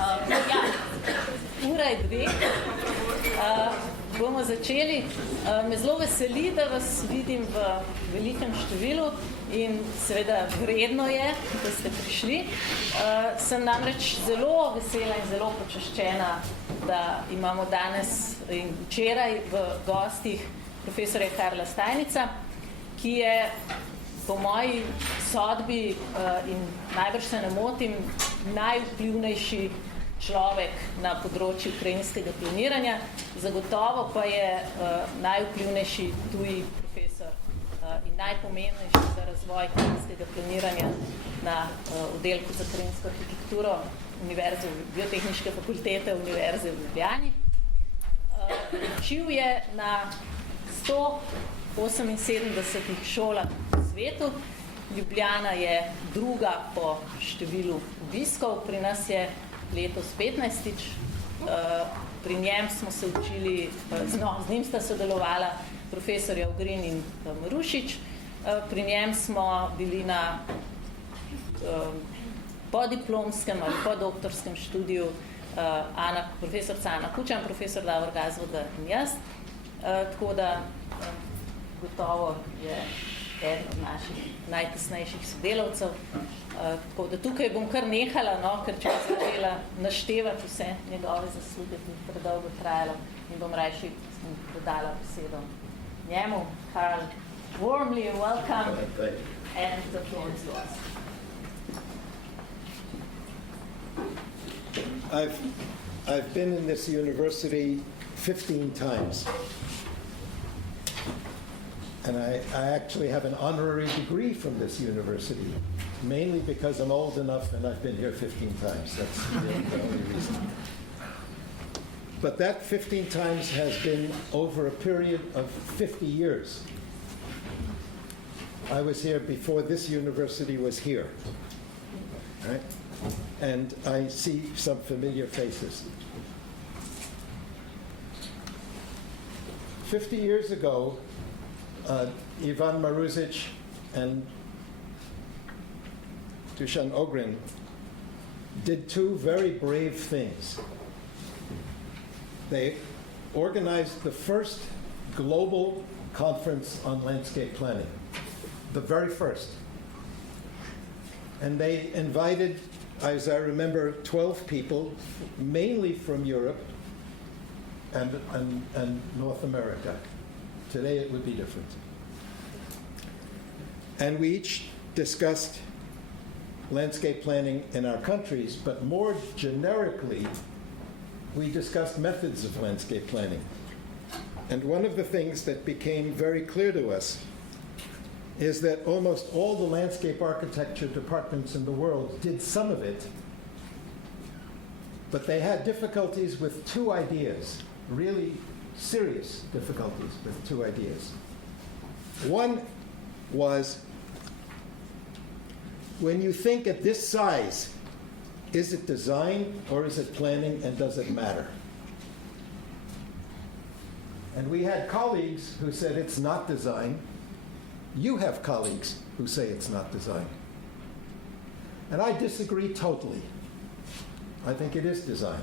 Ja, ura je 2. Bomo začeli. Me zelo veseli, da vas vidim v velikem številu in seveda vredno je, da ste prišli. Sem namreč zelo vesela in zelo počaščena, da imamo danes in včeraj v gostih profesorja Karla Steinitza, ki je po moji sodbi in najbrž se ne motim, najvplivnejši človek na področju krajinskega planiranja, zagotovo pa je najvplivnejši tuji profesor in najpomembnejši za razvoj krajinskega planiranja na oddelku za krajinsko arhitekturo Univerze, Biotehniške fakultete Univerze v Ljubljani. Učil je na 178 šolah v svetu. Ljubljana je druga po številu obiskov, pri nas je letos petnajstič. Pri njem smo se učili, z njim sta sodelovala profesorja Ogrin in Marušič. Pri njem smo bili na podiplomskem ali podoktorskem študiju profesorca Ana Kučan, profesor Davor Gazvoda in jaz. Tako da gotovo je eden od naših najtesnejših sodelavcev. Tako da tukaj bom kar nehala, ker če bi začela naštevati vse njegove zasluge, bi predolgo trajalo in bom rajši predala besedo njemu. Karl, warmly welcome and the floor is yours. I've been in this university 15 times. And I actually have an honorary degree from this university, mainly because I'm old enough and I've been here 15 times. That's the only reason. But that 15 times has been over a period of 50 years. I was here before this university was here, right? And I see some familiar faces. 50 years ago, Ivan Marušič and Dušanu Ogrinu did two very brave things. They organized the first global conference on landscape planning, the very first. And they invited, as I remember, 12 people, mainly from Europe and North America. Today it would be different. And we each discussed landscape planning in our countries, but more generically, we discussed methods of landscape planning. And one of the things that became very clear to us is that almost all the landscape architecture departments in the world did some of it, but they had difficulties with two ideas, really serious difficulties with two ideas. One was, when you think at this size, is it design or is it planning, and does it matter? And we had colleagues who said it's not design. You have colleagues who say it's not design. And I disagree totally. I think it is design.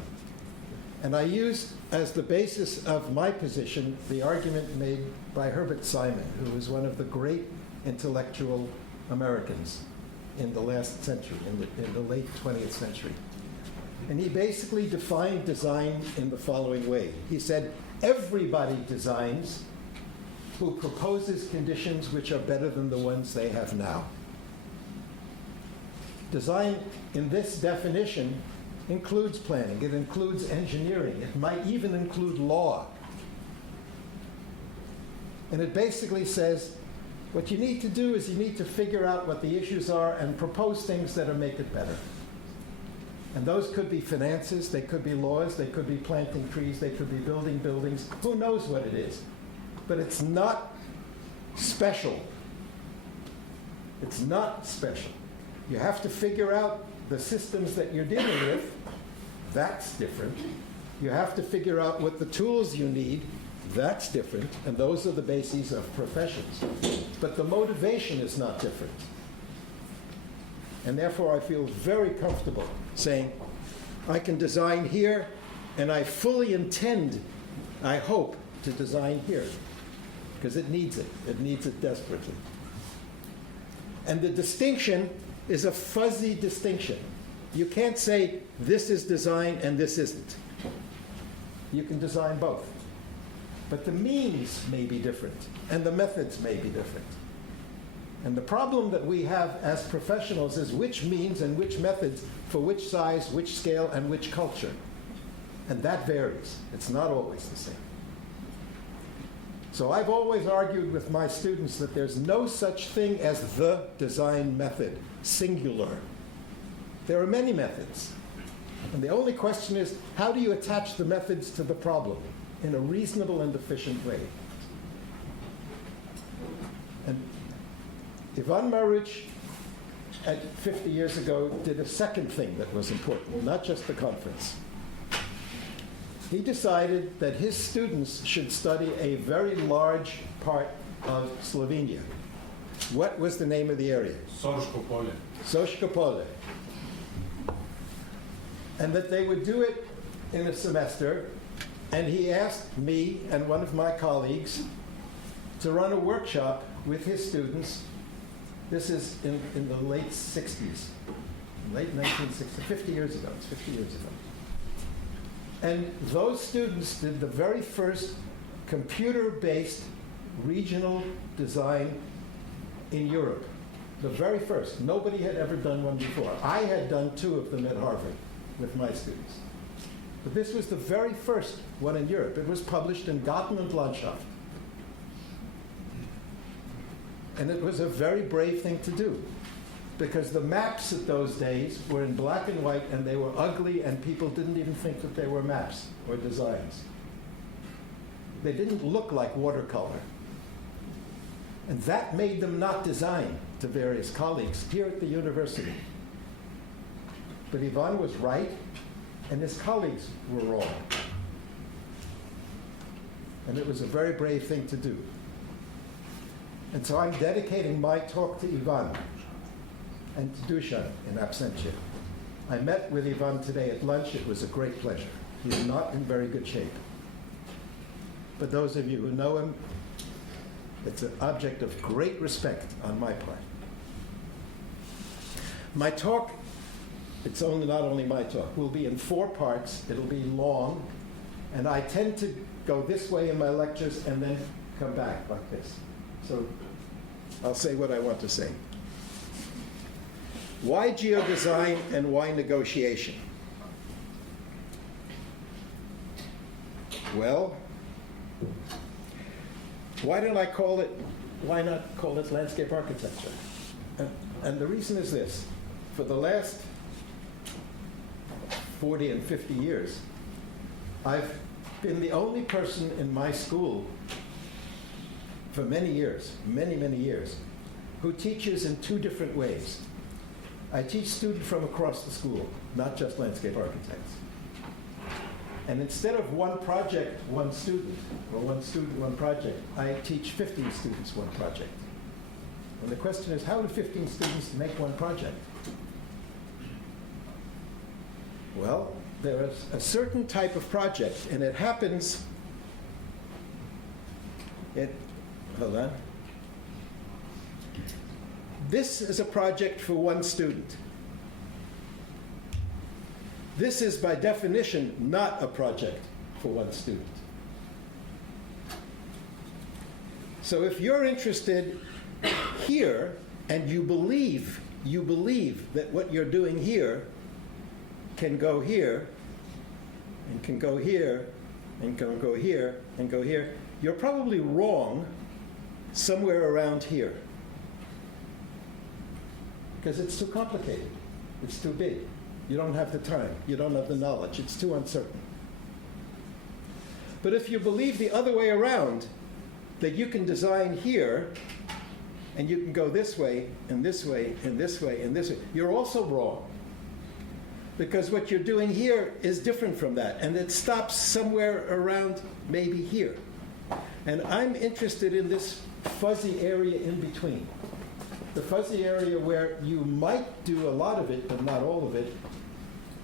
And I used as the basis of my position the argument made by Herbert Simon, who was one of the great intellectual Americans in the last century, in the late 20th century. And he basically defined design in the following way. He said, everybody designs who proposes conditions which are better than the ones they have now. Design, in this definition, includes planning, it includes engineering, it might even include law. And it basically says, what you need to do is you need to figure out what the issues are and propose things that'll make it better. And those could be finances, they could be laws, they could be planting trees, they could be building buildings, who knows what it is. But it's not special. It's not special. You have to figure out the systems that you're dealing with. That's different. You have to figure out what the tools you need. That's different. And those are the bases of professions. But the motivation is not different. And therefore, I feel very comfortable saying I can design here, and I fully intend, I hope, to design here, because it needs it. It needs it desperately. And the distinction is a fuzzy distinction. You can't say this is design and this isn't. You can design both. But the means may be different, and the methods may be different. And the problem that we have as professionals is which means and which methods for which size, which scale, and which culture. And that varies. It's not always the same. So I've always argued with my students that there's no such thing as the design method, singular. There are many methods. And the only question is, how do you attach the methods to the problem in a reasonable and efficient way? And Ivan Marić, at 50 years ago, did a second thing that was important, not just the conference. He decided that his students should study a very large part of Slovenia. What was the name of the area? Soško polje. Soško polje. And that they would do it in a semester. And he asked me and one of my colleagues to run a workshop with his students. This is in the late 60s, late 1960s, 50 years ago. It's 50 years ago. And those students did the very first computer-based regional design in Europe. The very first. Nobody had ever done one before. I had done 2 of them at Harvard with my students. But this was the very first one in Europe. It was published in Garten und Landschaft. And it was a very brave thing to do, because the maps at those days were in black and white, and they were ugly, and people didn't even think that they were maps or designs. They didn't look like watercolor. And that made them not design to various colleagues here at the university. But Ivan was right, and his colleagues were wrong. And it was a very brave thing to do. And so I'm dedicating my talk to Ivan and to Dušan in absentia. I met with Ivan today at lunch. It was a great pleasure. He's not in very good shape. But those of you who know him, it's an object of great respect on my part. My talk, it's not only my talk, will be in 4 parts. It'll be long, and I tend to go this way in my lectures and then come back like this. So I'll say what I want to say. Why geodesign and why negotiation? Well, why not call it landscape architecture? And the reason is this. For the last 40 and 50 years, I've been the only person in my school for many years, many years, who teaches in 2 different ways. I teach students from across the school, not just landscape architects. And instead of 1 project, 1 student, or 1 student, 1 project, I teach 15 students 1 project. And the question is, how do 15 students make 1 project? Well, there is a certain type of project, and it happens, hold on. This is a project for 1 student. This is, by definition, not a project for 1 student. So if you're interested here, and you believe that what you're doing here can go here, and can go here, and can go here, and go here, you're probably wrong somewhere around here. Because it's too complicated. It's too big. You don't have the time. You don't have the knowledge. It's too uncertain. But if you believe the other way around, that you can design here, and you can go this way, and this way, and this way, and this way, you're also wrong. Because what you're doing here is different from that, and it stops somewhere around maybe here. And I'm interested in this fuzzy area in between. The fuzzy area where you might do a lot of it, but not all of it.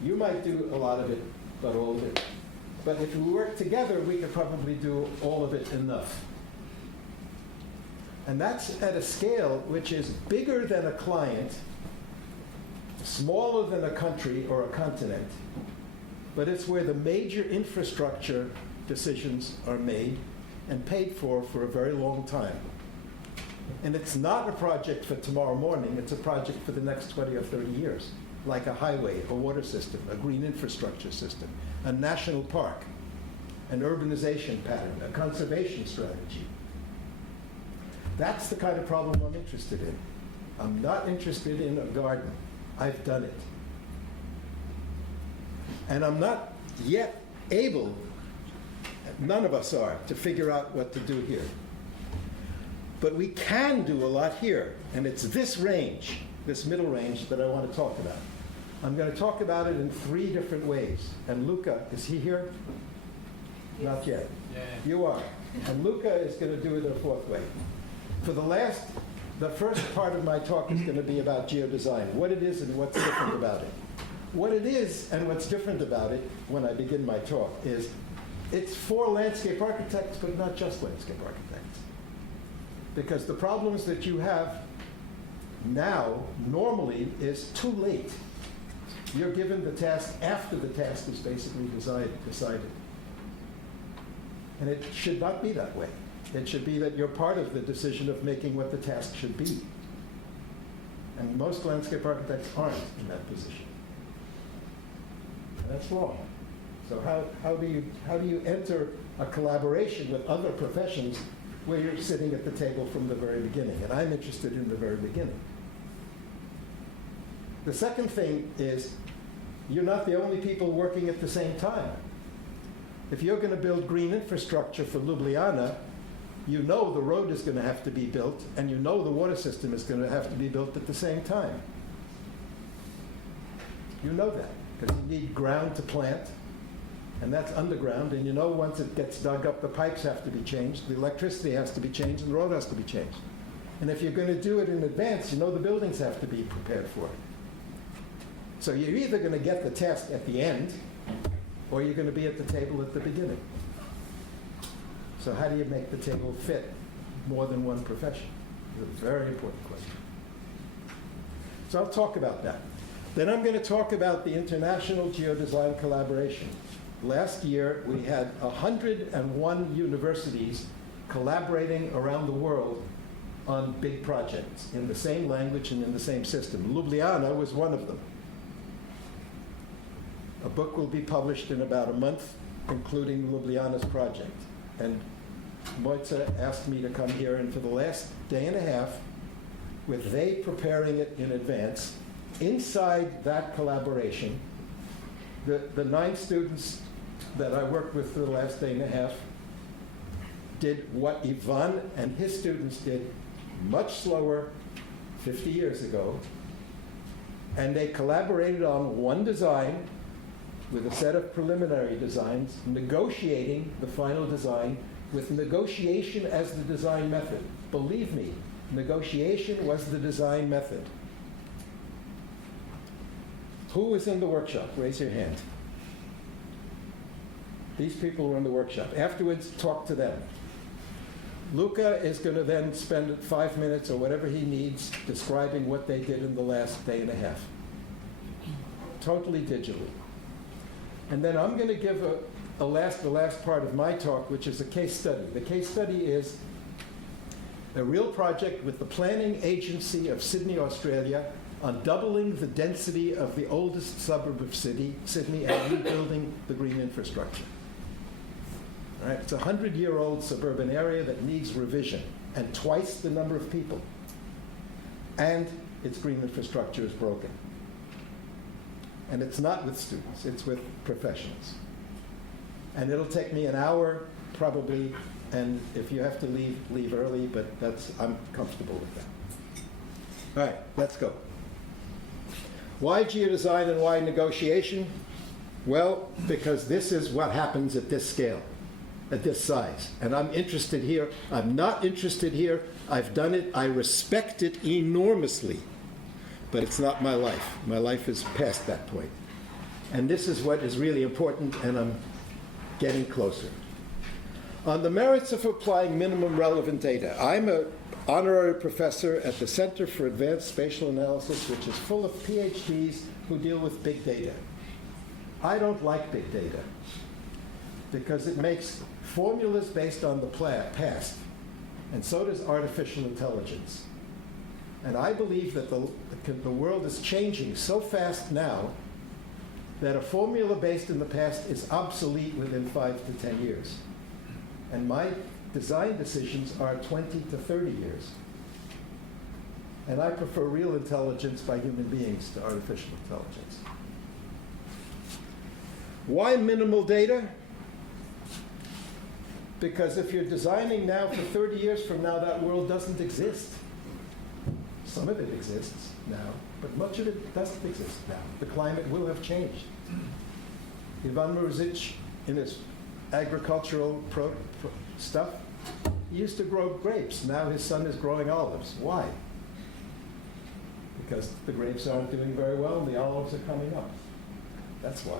You might do a lot of it, but all of it. But if we work together, we could probably do all of it enough. And that's at a scale which is bigger than a client, smaller than a country or a continent, but it's where the major infrastructure decisions are made and paid for a very long time. And it's not a project for tomorrow morning, it's a project for the next 20 or 30 years, like a highway, a water system, a green infrastructure system, a national park, an urbanization pattern, a conservation strategy. That's the kind of problem I'm interested in. I'm not interested in a garden. I've done it. And I'm not yet able, none of us are, to figure out what to do here. But we can do a lot here, and it's this range, this middle range, that I want to talk about. I'm going to talk about it in 3 different ways. And Luca, is he here? Yes. Not yet. Yeah. You are. And Luca is going to do it in a 4th way. For the first part of my talk is going to be about geodesign, what it is and what's different about it. What it is and what's different about it, when I begin my talk, is it's for landscape architects, but not just landscape architects. Because the problems that you have now, normally, is too late. You're given the task after the task is basically decided. And it should not be that way. It should be that you're part of the decision of making what the task should be. And most landscape architects aren't in that position. And that's wrong. So how do you enter a collaboration with other professions where you're sitting at the table from the very beginning? And I'm interested in the very beginning. The second thing is, you're not the only people working at the same time. If you're going to build green infrastructure for Ljubljani, you know the road is going to have to be built, and you know the water system is going to have to be built at the same time. You know that, because you need ground to plant, and that's underground, and you know once it gets dug up, the pipes have to be changed, the electricity has to be changed, and the road has to be changed. And if you're going to do it in advance, you know the buildings have to be prepared for it. So you're either going to get the task at the end, or you're going to be at the table at the beginning. So how do you make the table fit more than one profession? It's a very important question. So I'll talk about that. Then I'm going to talk about the international geodesign collaboration. Last year, we had 101 universities collaborating around the world on big projects in the same language and in the same system. Ljubljana was one of them. A book will be published in about a month, including Ljubljana's project. And Mojca asked me to come here, and for the last day and a half, with they preparing it in advance, inside that collaboration, the 9 students that I worked with for the last day and a half did what Ivan and his students did much slower 50 years ago, and they collaborated on one design with a set of preliminary designs, negotiating the final design with negotiation as the design method. Believe me, negotiation was the design method. Who was in the workshop? Raise your hand. These people were in the workshop. Afterwards, talk to them. Luca is going to then spend 5 minutes or whatever he needs describing what they did in the last day and a half. Totally digitally. And then I'm going to give the last part of my talk, which is a case study. The case study is a real project with the planning agency of Sydney, Australia, on doubling the density of the oldest suburb of Sydney, and rebuilding the green infrastructure. All right, it's a 100-year-old suburban area that needs revision, and twice the number of people. And its green infrastructure is broken. And it's not with students, it's with professionals. And it'll take me an hour, probably, and if you have to leave early, but I'm comfortable with that. All right, let's go. Why geodesign and why negotiation? Well, because this is what happens at this scale, at this size. And I'm interested here. I'm not interested here. I've done it. I respect it enormously. But it's not my life. My life is past that point. And this is what is really important, and I'm getting closer. On the merits of applying minimum relevant data, I'm an honorary professor at the Center for Advanced Spatial Analysis, which is full of PhDs who deal with big data. I don't like big data because it makes formulas based on the past, and so does artificial intelligence. And I believe that the world is changing so fast now that a formula based in the past is obsolete within 5 to 10 years. And my design decisions are 20 to 30 years. And I prefer real intelligence by human beings to artificial intelligence. Why minimal data? Because if you're designing now for 30 years from now, that world doesn't exist. Some of it exists now, but much of it doesn't exist now. The climate will have changed. Ivan Marušič, in his agricultural stuff, he used to grow grapes. Now his son is growing olives. Why? Because the grapes aren't doing very well and the olives are coming up. That's why.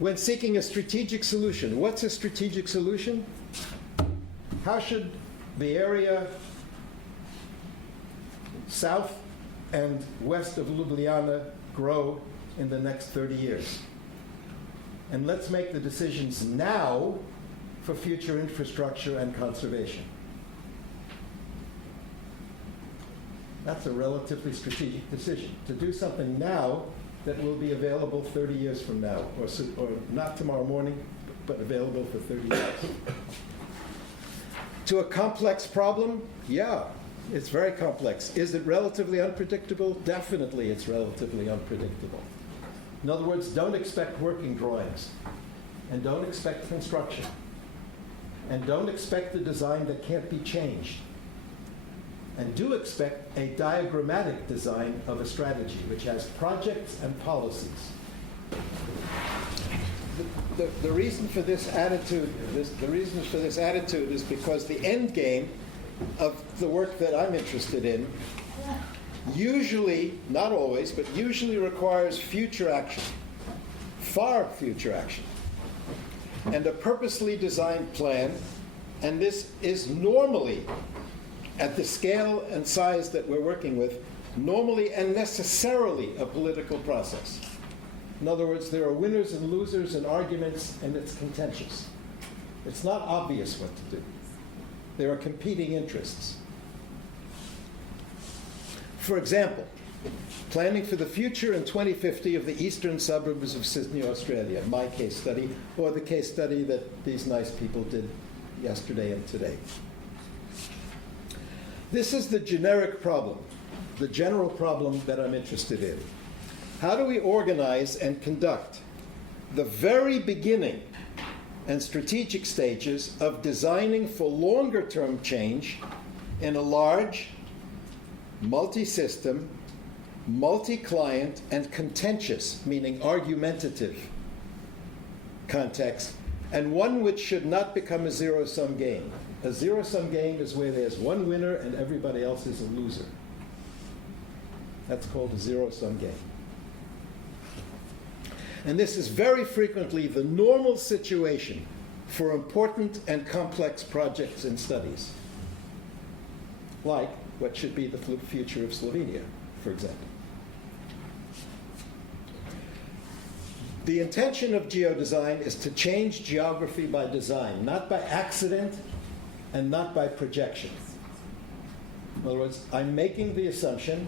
When seeking a strategic solution, what's a strategic solution? How should the area south and west of Ljubljani grow in the next 30 years? And let's make the decisions now for future infrastructure and conservation. That's a relatively strategic decision, to do something now that will be available 30 years from now, or not tomorrow morning, but available for 30 years. To a complex problem? Yeah, it's very complex. Is it relatively unpredictable? Definitely it's relatively unpredictable. In other words, don't expect working drawings, and don't expect construction, and don't expect a design that can't be changed. And do expect a diagrammatic design of a strategy, which has projects and policies. The reason for this attitude, is because the end game of the work that I'm interested in usually, not always, but usually requires future action, far future action, and a purposely designed plan. And this is normally, at the scale and size that we're working with, normally and necessarily a political process. In other words, there are winners and losers and arguments, and it's contentious. It's not obvious what to do. There are competing interests. For example, planning for the future in 2050 of the eastern suburbs of Sydney, Australia, my case study, or the case study that these nice people did yesterday and today. This is the generic problem, the general problem that I'm interested in. How do we organize and conduct the very beginning and strategic stages of designing for longer-term change in a large, multi-system, multi-client, and contentious, meaning argumentative, context, and one which should not become a zero-sum game. A zero-sum game is where there's one winner and everybody else is a loser. That's called a zero-sum game. And this is very frequently the normal situation for important and complex projects and studies, like what should be the future of Slovenia, for example. The intention of geodesign is to change geography by design, not by accident and not by projection. In other words, I'm making the assumption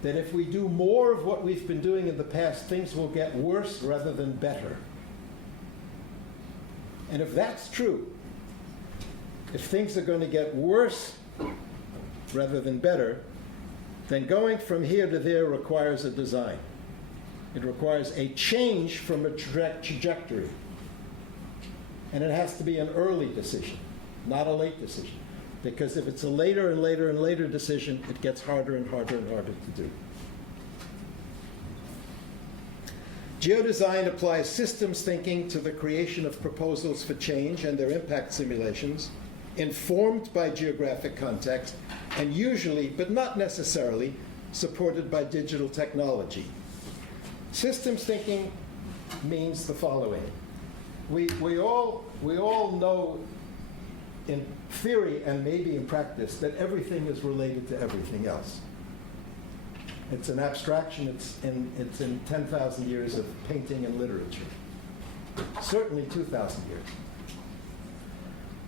that if we do more of what we've been doing in the past, things will get worse rather than better. And if that's true, if things are going to get worse rather than better, then going from here to there requires a design. It requires a change from a trajectory. And it has to be an early decision, not a late decision. Because if it's a later and later and later decision, it gets harder and harder and harder to do. Geodesign applies systems thinking to the creation of proposals for change and their impact simulations, informed by geographic context, and usually, but not necessarily, supported by digital technology. Systems thinking means the following. We all know in theory and maybe in practice that everything is related to everything else. It's an abstraction. It's in 10,000 years of painting and literature. Certainly 2,000 years.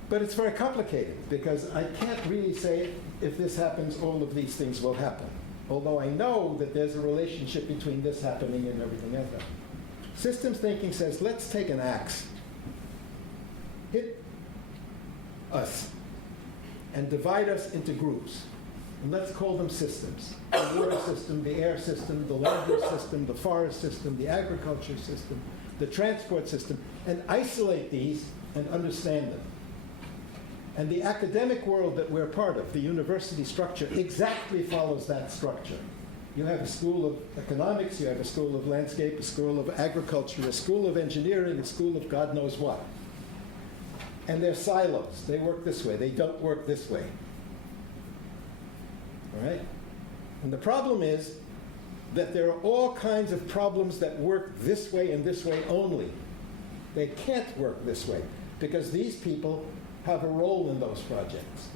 But it's very complicated because I can't really say if this happens, all of these things will happen. Although I know that there's a relationship between this happening and everything else. Systems thinking says, let's take an axe, hit us, and divide us into groups. And let's call them systems. The water system, the air system, the language system, the forest system, the agriculture system, the transport system, and isolate these and understand them. And the academic world that we're part of, the university structure, exactly follows that structure. You have a school of economics, you have a school of landscape, a school of agriculture, a school of engineering, a school of God knows what. And they're silos. They work this way. They don't work this way. All right? And the problem is that there are all kinds of problems that work this way and this way only. They can't work this way because these people have a role in those projects.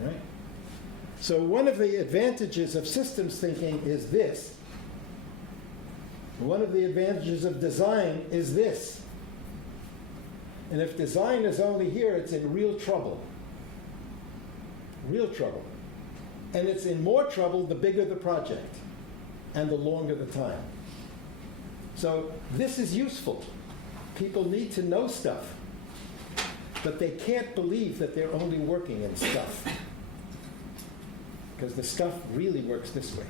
All right? So one of the advantages of systems thinking is this. One of the advantages of design is this. And if design is only here, it's in real trouble. Real trouble. And it's in more trouble the bigger the project and the longer the time. So this is useful. People need to know stuff, but they can't believe that they're only working in stuff, because the stuff really works this way.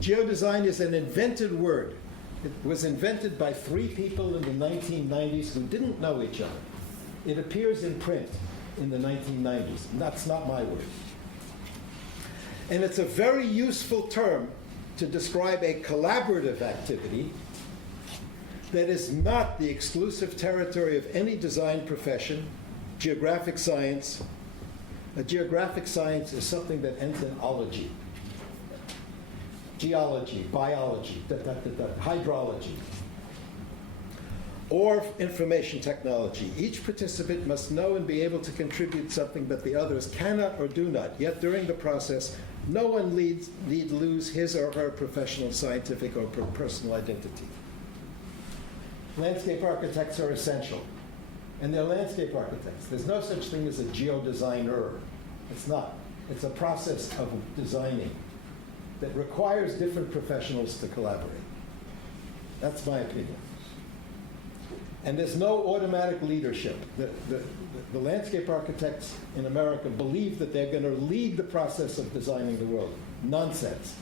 Geodesign is an invented word. It was invented by 3 people in the 1990s who didn't know each other. It appears in print in the 1990s. And that's not my word. And it's a very useful term to describe a collaborative activity that is not the exclusive territory of any design profession, geographic science. A geographic science is something that ends in ology. Geology, biology, hydrology, or information technology. Each participant must know and be able to contribute something that the others cannot or do not. Yet during the process, no one need lose his or her professional, scientific, or personal identity. Landscape architects are essential, and they're landscape architects. There's no such thing as a geodesigner. It's not. It's a process of designing that requires different professionals to collaborate. That's my opinion. And there's no automatic leadership. The landscape architects in America believe that they're going to lead the process of designing the world. Nonsense.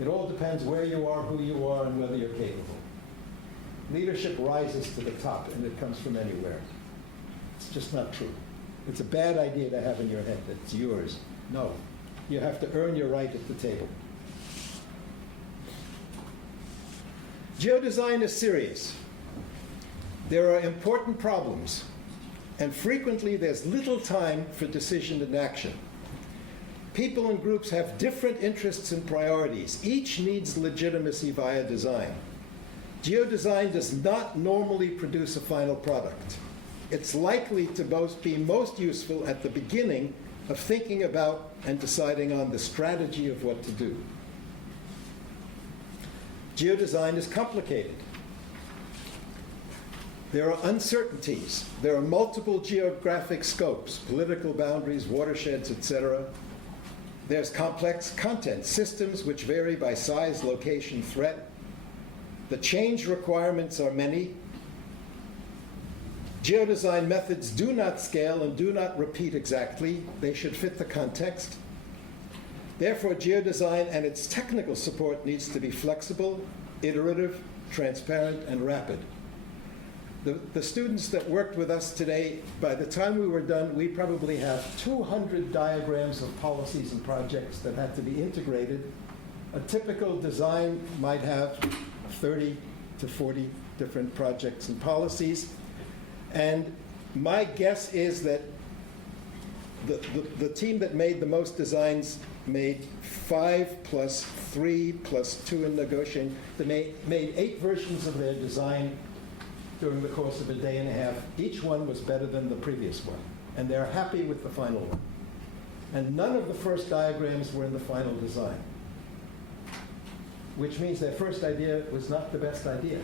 It all depends where you are, who you are, and whether you're capable. Leadership rises to the top, and it comes from anywhere. It's just not true. It's a bad idea to have in your head that it's yours. No. You have to earn your right at the table. Geodesign is serious. There are important problems, and frequently there's little time for decision and action. People and groups have different interests and priorities. Each needs legitimacy via design. Geodesign does not normally produce a final product. It's likely to be most useful at the beginning of thinking about and deciding on the strategy of what to do. Geodesign is complicated. There are uncertainties. There are multiple geographic scopes, political boundaries, watersheds, etc. There's complex content, systems which vary by size, location, threat. The change requirements are many. Geodesign methods do not scale and do not repeat exactly. They should fit the context. Therefore, geodesign and its technical support needs to be flexible, iterative, transparent, and rapid. The students that worked with us today, by the time we were done, we probably have 200 diagrams of policies and projects that had to be integrated. A typical design might have 30 to 40 different projects and policies. And My guess is that the team that made the most designs made 5 plus 3 plus 2 in negotiation. They made 8 versions of their design during the course of a day and a half. Each one was better than the previous one. And they're happy with the final one. And none of the first diagrams were in the final design, which means their first idea was not the best idea.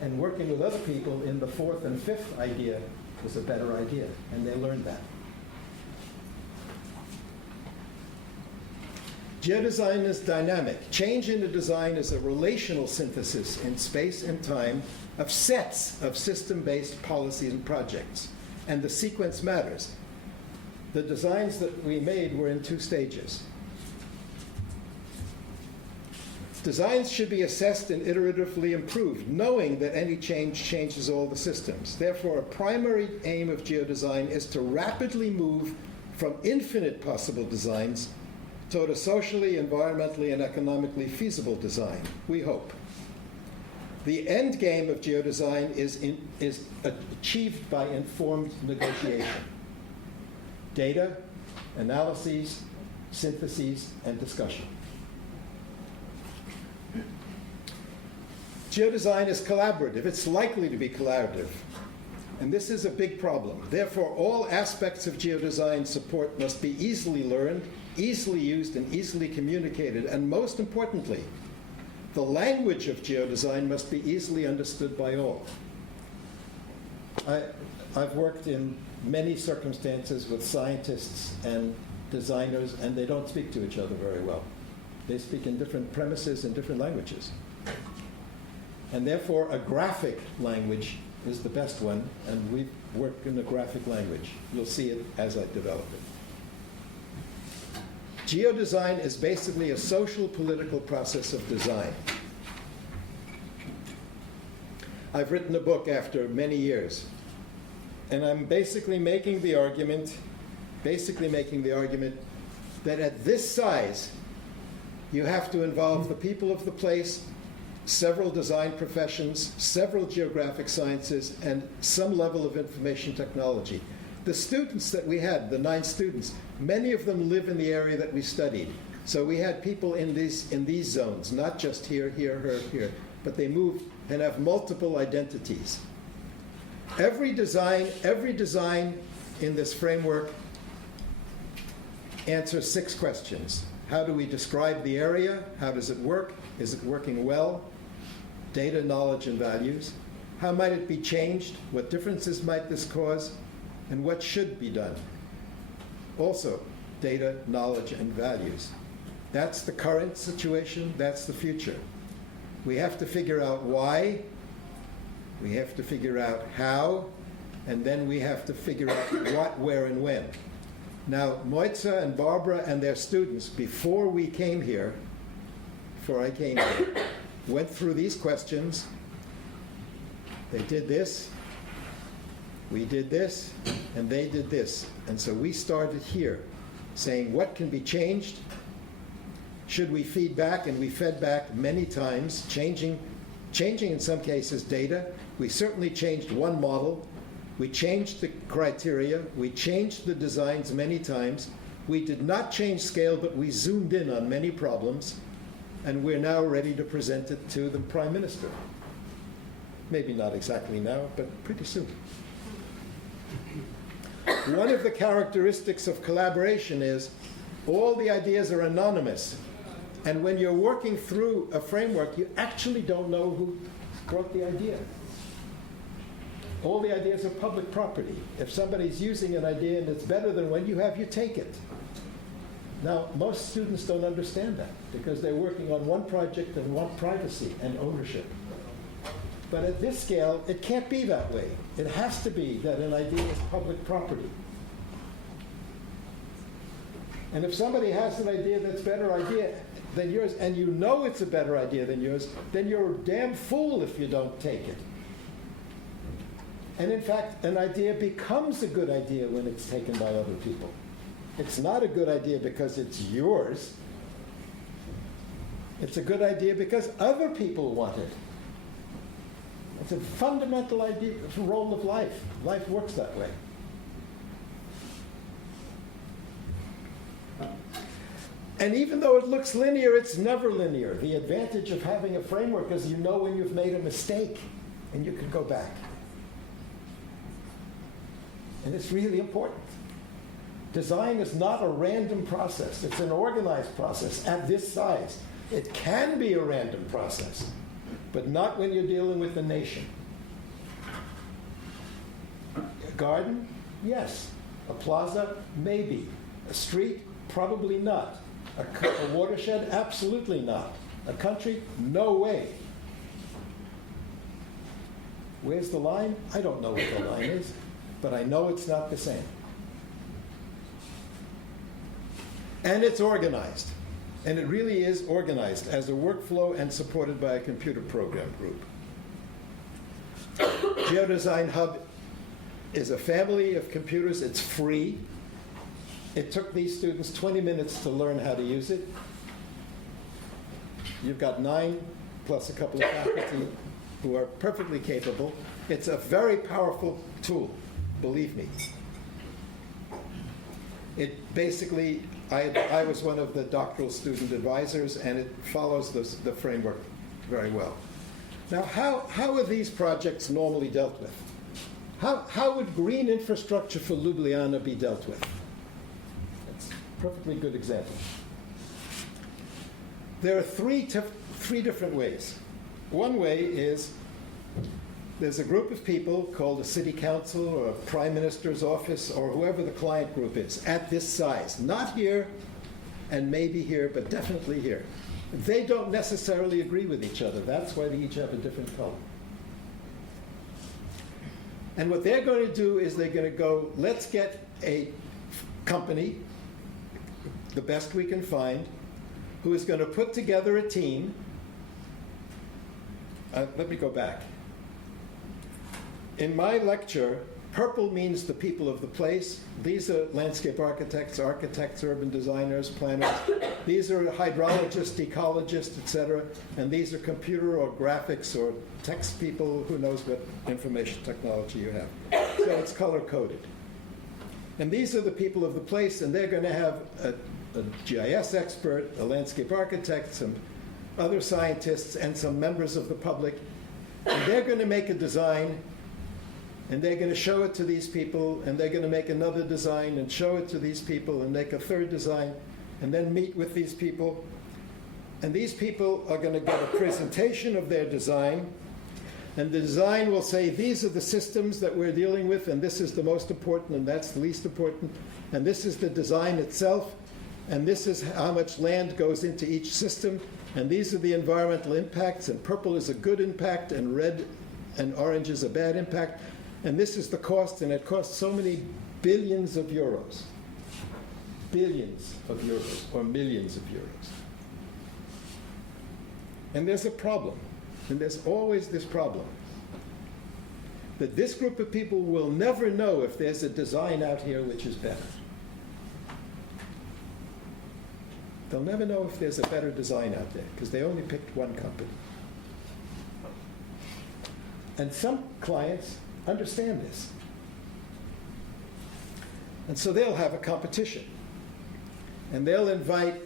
And working with other people in the 4th and 5th idea was a better idea, and they learned that. Geodesign is dynamic. Change in a design is a relational synthesis in space and time of sets of system-based policies and projects, and the sequence matters. The designs that we made were in 2 stages. Designs should be assessed and iteratively improved, knowing that any change changes all the systems. Therefore, a primary aim of geodesign is to rapidly move from infinite possible designs toward a socially, environmentally, and economically feasible design, we hope. The end game of geodesign is achieved by informed negotiation. Data, analyses, syntheses, and discussion. Geodesign is collaborative. It's likely to be collaborative. And this is a big problem. Therefore, all aspects of geodesign support must be easily learned, easily used, and easily communicated. And most importantly, the language of geodesign must be easily understood by all. I've worked in many circumstances with scientists and designers, and they don't speak to each other very well. They speak in different premises and different languages. And therefore, a graphic language is the best one, and we work in a graphic language. You'll see it as I develop it. Geodesign is basically a social political process of design. I've written a book after many years, and I'm basically making the argument that at this size, you have to involve the people of the place, several design professions, several geographic sciences, and some level of information technology. The students that we had, the 9 students, many of them live in the area that we studied. So we had people in these zones, not just here, here, but they move and have multiple identities. Every design in this framework answers 6 questions. How do we describe the area? How does it work? Is it working well? Data, knowledge, and values. How might it be changed? What differences might this cause? And what should be done? Also, data, knowledge, and values. That's the current situation. That's the future. We have to figure out why. We have to figure out how. And then we have to figure out what, where, and when. Now, Moitza and Barbara and their students, before I came here, went through these questions. They did this, we did this, and they did this. And so we started here, saying what can be changed? Should we feed back? And we fed back many times, changing in some cases data. We certainly changed one model. We changed the criteria. We changed the designs many times. We did not change scale, but we zoomed in on many problems. And we're now ready to present it to the Prime Minister. Maybe not exactly now, but pretty soon. One of the characteristics of collaboration is all the ideas are anonymous. And when you're working through a framework, you actually don't know who brought the idea. All the ideas are public property. If somebody's using an idea and it's better than one you have, you take it. Now, most students don't understand that because they're working on one project and want privacy and ownership. But at this scale, it can't be that way. It has to be that an idea is public property. And if somebody has an idea that's a better idea than yours, and you know it's a better idea than yours, then you're a damn fool if you don't take it. And in fact, an idea becomes a good idea when it's taken by other people. It's not a good idea because it's yours. It's a good idea because other people want it. It's a fundamental idea, role of life. Life works that way. And even though it looks linear, it's never linear. The advantage of having a framework is you know when you've made a mistake and you can go back. And it's really important. Design is not a random process. It's an organized process at this size. It can be a random process, but not when you're dealing with a nation. A garden? Yes. A plaza? Maybe. A street? Probably not. A watershed? Absolutely not. A country? No way. Where's the line? I don't know what the line is, but I know it's not the same. And it's organized. And it really is organized as a workflow and supported by a computer program group. Geodesign Hub is a family of computers. It's free. It took these students 20 minutes to learn how to use it. You've got 9 plus a couple of faculty who are perfectly capable. It's a very powerful tool, believe me. It basically, I was one of the doctoral student advisors, and it follows the framework very well. Now, how are these projects normally dealt with? How would green infrastructure for Ljubljana be dealt with? That's a perfectly good example. There are three different ways. One way is there's a group of people called a city council or a prime minister's office or whoever the client group is at this size. Not here and maybe here, but definitely here. They don't necessarily agree with each other. That's why they each have a different color. And what they're going to do is they're going to go, let's get a company, the best we can find, who is going to put together a team. Let me go back. In my lecture, purple means the people of the place. These are landscape architects, urban designers, planners. These are hydrologists, ecologists, etc. And these are computer or graphics or text people, who knows what information technology you have. So it's color-coded. And these are the people of the place, and they're going to have a GIS expert, a landscape architect, some other scientists, and some members of the public. And they're going to make a design, and they're going to show it to these people, and they're going to make another design and show it to these people and make a third design, and then meet with these people. And these people are going to get a presentation of their design, and the design will say, these are the systems that we're dealing with, and this is the most important, and that's the least important, and this is the design itself, and this is how much land goes into each system, and these are the environmental impacts, and purple is a good impact, and red and orange is a bad impact. And this is the cost, and it costs so many billions of euros. Billions of euros, or millions of euros. And there's a problem, and there's always this problem, that this group of people will never know if there's a design out here which is better. They'll never know if there's a better design out there, because they only picked one company. And some clients understand this. And so they'll have a competition. And they'll invite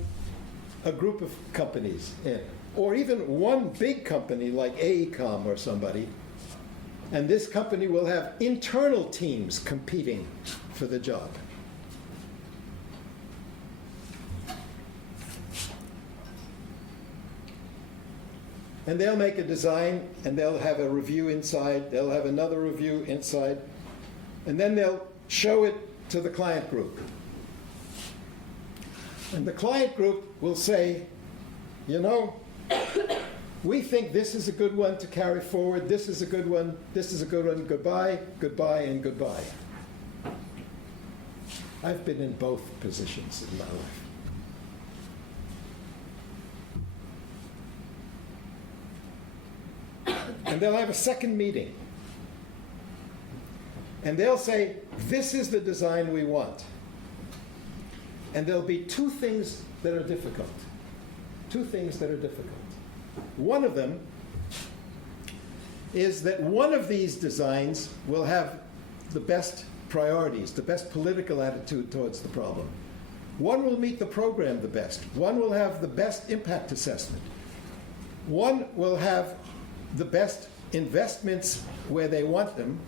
a group of companies in, or even one big company like AECOM or somebody. And this company will have internal teams competing for the job. And they'll make a design, and they'll have a review inside, they'll have another review inside, and then they'll show it to the client group. And the client group will say, you know, we think this is a good one to carry forward, this is a good one, this is a good one, goodbye, goodbye, and goodbye. I've been in both positions in my life. And they'll have a second meeting. And they'll say, this is the design we want. And there'll be two things that are difficult. Two things that are difficult. One of them is that one of these designs will have the best priorities, the best political attitude towards the problem. One will meet the program the best. One will have the best impact assessment. One will have the best investments where they want them,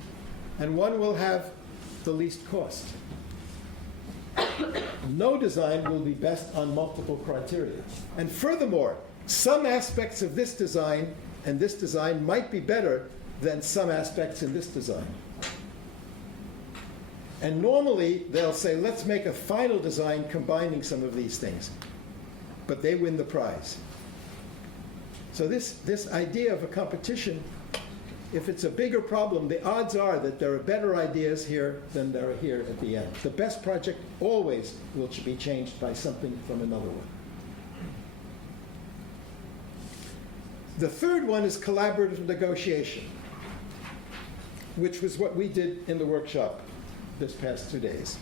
and one will have the least cost. No design will be best on multiple criteria. And furthermore, some aspects of this design and this design might be better than some aspects in this design. And normally, they'll say, let's make a final design combining some of these things. But they win the prize. So this idea of a competition, if it's a bigger problem, the odds are that there are better ideas here than there are here at the end. The best project always will be changed by something from another one. The third one is collaborative negotiation, which was what we did in the workshop this past 2 days.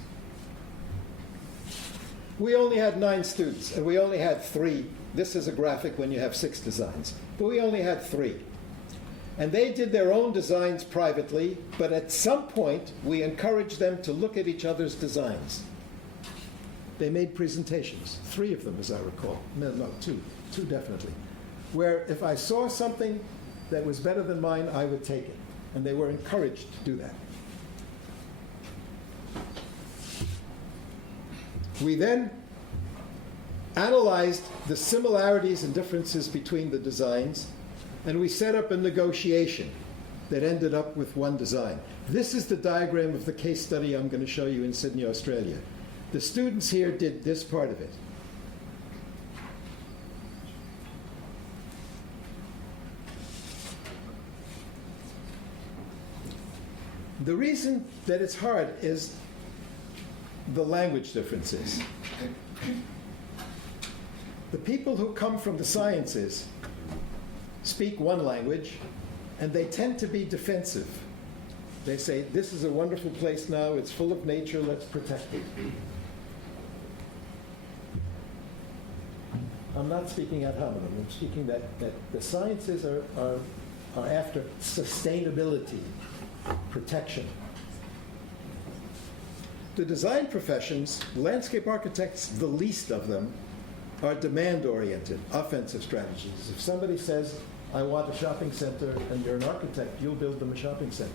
We only had 9 students, and we only had 3. This is a graphic when you have 6 designs, but we only had 3. And they did their own designs privately, but at some point, we encouraged them to look at each other's designs. They made presentations, 3 of them, as I recall. No, 2 definitely. Where if I saw something that was better than mine, I would take it. And they were encouraged to do that. We then analyzed the similarities and differences between the designs, and we set up a negotiation that ended up with one design. This is the diagram of the case study I'm going to show you in Sydney, Australia. The students here did this part of it. The reason that it's hard is the language differences. The people who come from the sciences speak one language, and they tend to be defensive. They say, this is a wonderful place now, it's full of nature, let's protect it. I'm not speaking ad hominem, I'm speaking that the sciences are after sustainability, protection. The design professions, landscape architects, the least of them, are demand-oriented, offensive strategies. If somebody says, I want a shopping center, and you're an architect, you'll build them a shopping center,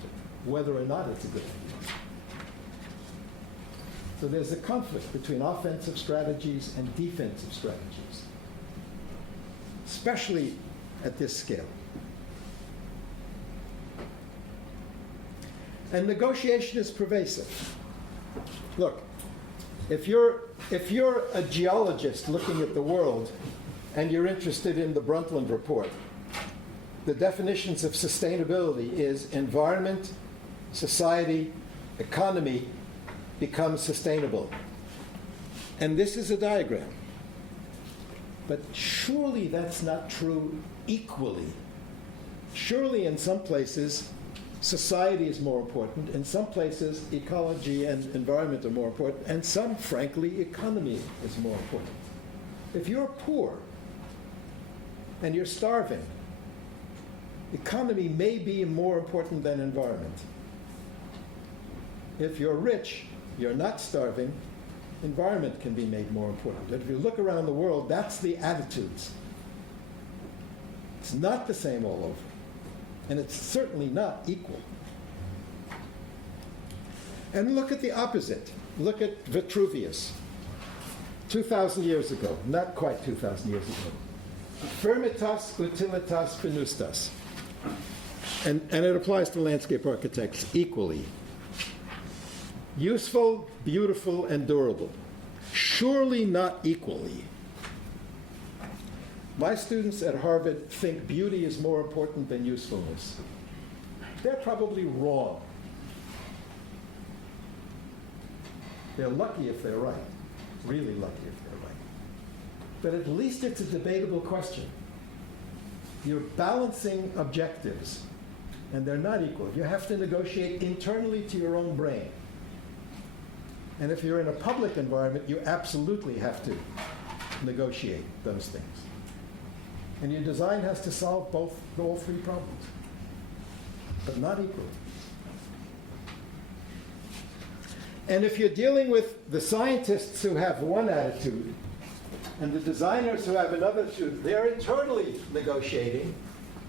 whether or not it's a good idea. So there's a conflict between offensive strategies and defensive strategies, especially at this scale. And negotiation is pervasive. Look, if you're a geologist looking at the world and you're interested in the Brundtland Report, the definitions of sustainability is environment, society, economy becomes sustainable. And this is a diagram. But surely that's not true equally. Surely in some places, society is more important. In some places, ecology and environment are more important. And some, frankly, economy is more important. If you're poor and you're starving, economy may be more important than environment. If you're rich, you're not starving, environment can be made more important. But if you look around the world, that's the attitudes. It's not the same all over. And it's certainly not equal. And look at the opposite. Look at Vitruvius, 2,000 years ago, not quite 2,000 years ago. Firmitas utilitas venustas. And it applies to landscape architects equally. Useful, beautiful, and durable. Surely not equally. My students at Harvard think beauty is more important than usefulness. They're probably wrong. They're lucky if they're right. Really lucky if they're right. But at least it's a debatable question. You're balancing objectives, and they're not equal. You have to negotiate internally to your own brain. And if you're in a public environment, you absolutely have to negotiate those things. And your design has to solve all 3 problems. but not equal. And if you're dealing with the scientists who have one attitude and the designers who have another attitude, they're internally negotiating,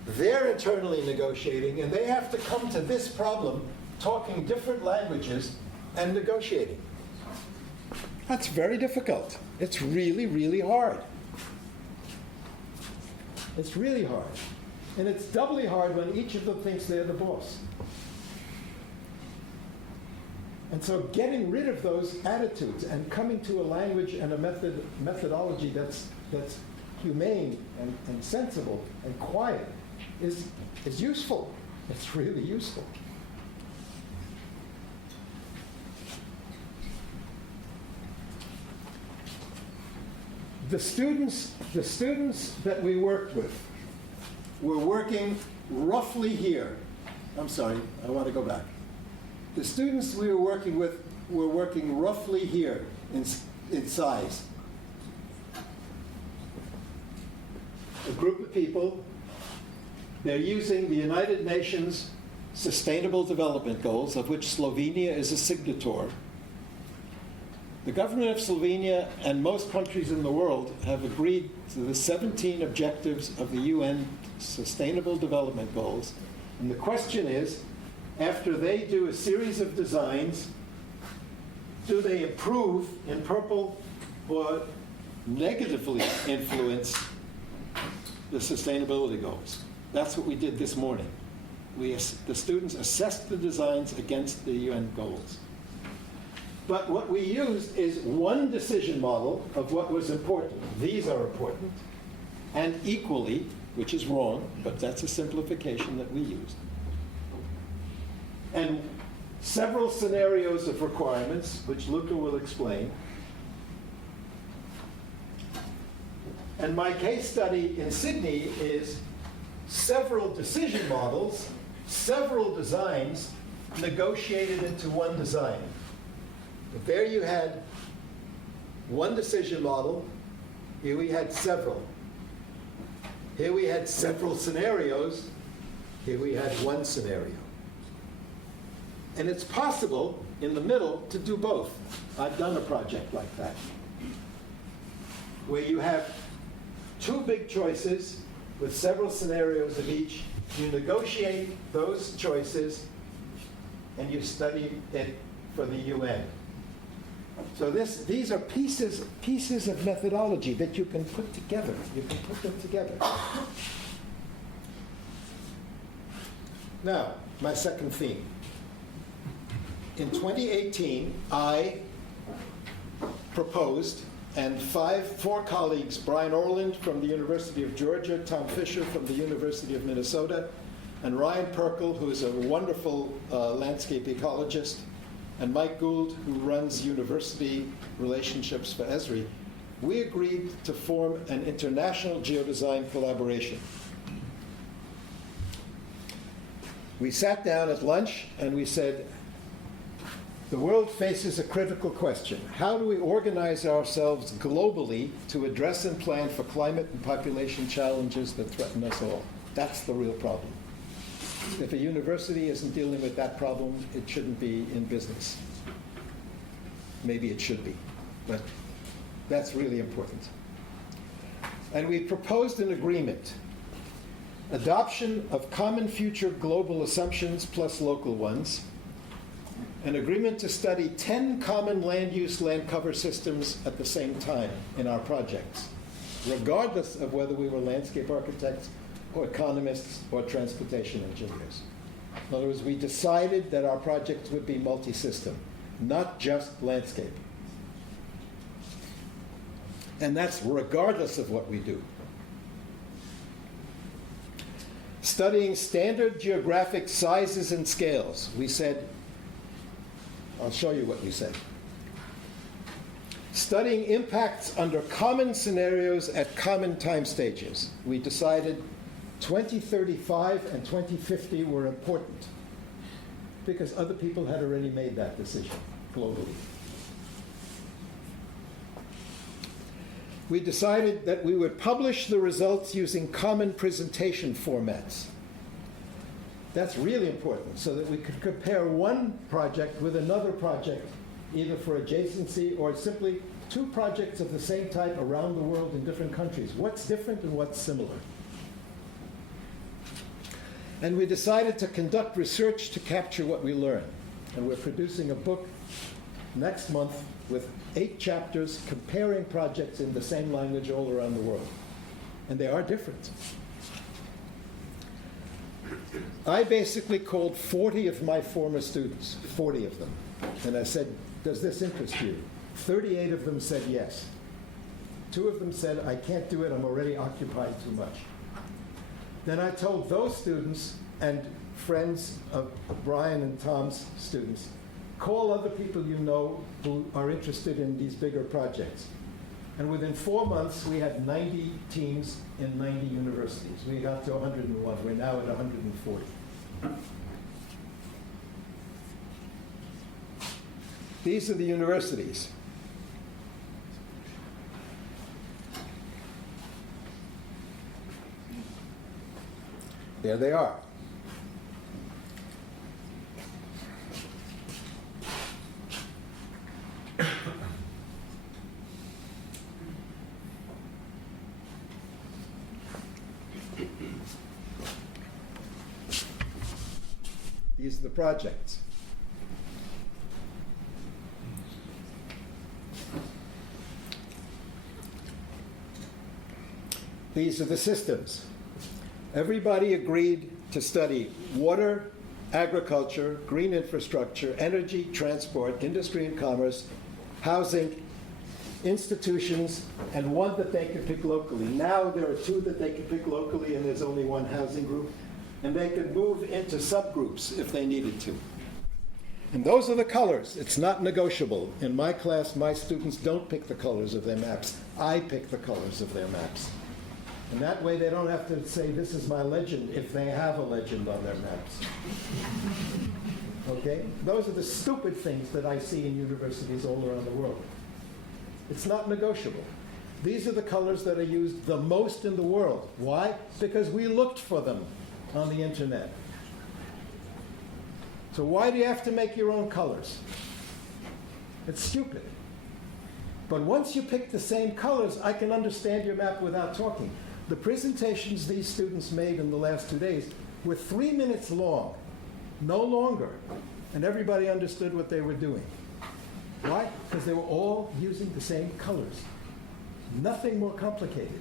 and they have to come to this problem talking different languages and negotiating. That's very difficult. It's really, really hard. It's really hard. And it's doubly hard when each of them thinks they're the boss. And so getting rid of those attitudes and coming to a language and a methodology that's humane and sensible and quiet is useful. It's really useful. The students that we worked with were working roughly here. I'm sorry, I want to go back. The students we were working with were working roughly here in size. A group of people, they're using the United Nations Sustainable Development Goals, of which Slovenia is a signatory. The government of Slovenia and most countries in the world have agreed to the 17 objectives of the UN Sustainable Development Goals. And the question is, after they do a series of designs, do they improve in purple or negatively influence the sustainability goals? That's what we did this morning. The students assessed the designs against the UN goals. But what we used is one decision model of what was important. These are important. And equally, which is wrong, but that's a simplification that we used. And several scenarios of requirements, which Luca will explain. And my case study in Sydney is several decision models, several designs negotiated into one design. But there you had one decision model. Here we had several. Here we had several scenarios. Here we had one scenario. And it's possible in the middle to do both. I've done a project like that, where you have two big choices with several scenarios of each. You negotiate those choices and you study it for the UN. So these are pieces of methodology that you can put together. You can put them together. Now, my second theme. In 2018, I proposed, and four colleagues, Brian Orland from the University of Georgia, Tom Fisher from the University of Minnesota, and Ryan Perkel, who is a wonderful landscape ecologist, and Mike Gould, who runs university relationships for Esri, we agreed to form an international geodesign collaboration. We sat down at lunch and we said, the world faces a critical question. How do we organize ourselves globally to address and plan for climate and population challenges that threaten us all? That's the real problem. If a university isn't dealing with that problem, it shouldn't be in business. Maybe it should be, but that's really important. And we proposed an agreement. Adoption of common future global assumptions plus local ones. An agreement to study 10 common land use land cover systems at the same time in our projects, regardless of whether we were landscape architects or economists or transportation engineers. In other words, we decided that our projects would be multi-system, not just landscape. And that's regardless of what we do. Studying standard geographic sizes and scales, we said, I'll show you what we said. Studying impacts under common scenarios at common time stages. We decided 2035 and 2050 were important because other people had already made that decision globally. We decided that we would publish the results using common presentation formats. That's really important, so that we could compare one project with another project, either for adjacency or simply two projects of the same type around the world in different countries. What's different and what's similar? And we decided to conduct research to capture what we learn. And we're producing a book next month with 8 chapters comparing projects in the same language all around the world. And they are different. I basically called 40 of my former students, 40 of them. And I said, does this interest you? 38 of them said yes. 2 of them said, I can't do it, I'm already occupied too much. Then I told those students and friends of Brian and Tom's students, call other people you know who are interested in these bigger projects. And within 4 months, we had 90 teams in 90 universities. We got to 101. We're now at 140. These are the universities. There they are. These are the projects. These are the systems. Everybody agreed to study water, agriculture, green infrastructure, energy, transport, industry and commerce, housing, institutions, and one that they could pick locally. Now there are 2 that they could pick locally, and there's only 1 housing group. And they could move into subgroups if they needed to. And those are the colors. It's not negotiable. In my class, my students don't pick the colors of their maps. I pick the colors of their maps. And that way they don't have to say, this is my legend, if they have a legend on their maps. Okay? Those are the stupid things that I see in universities all around the world. It's not negotiable. These are the colors that are used the most in the world. Why? Because we looked for them on the internet. So why do you have to make your own colors? It's stupid. But once you pick the same colors, I can understand your map without talking. The presentations these students made in the last 2 days were 3 minutes long, no longer, and everybody understood what they were doing. Why? Because they were all using the same colors. Nothing more complicated.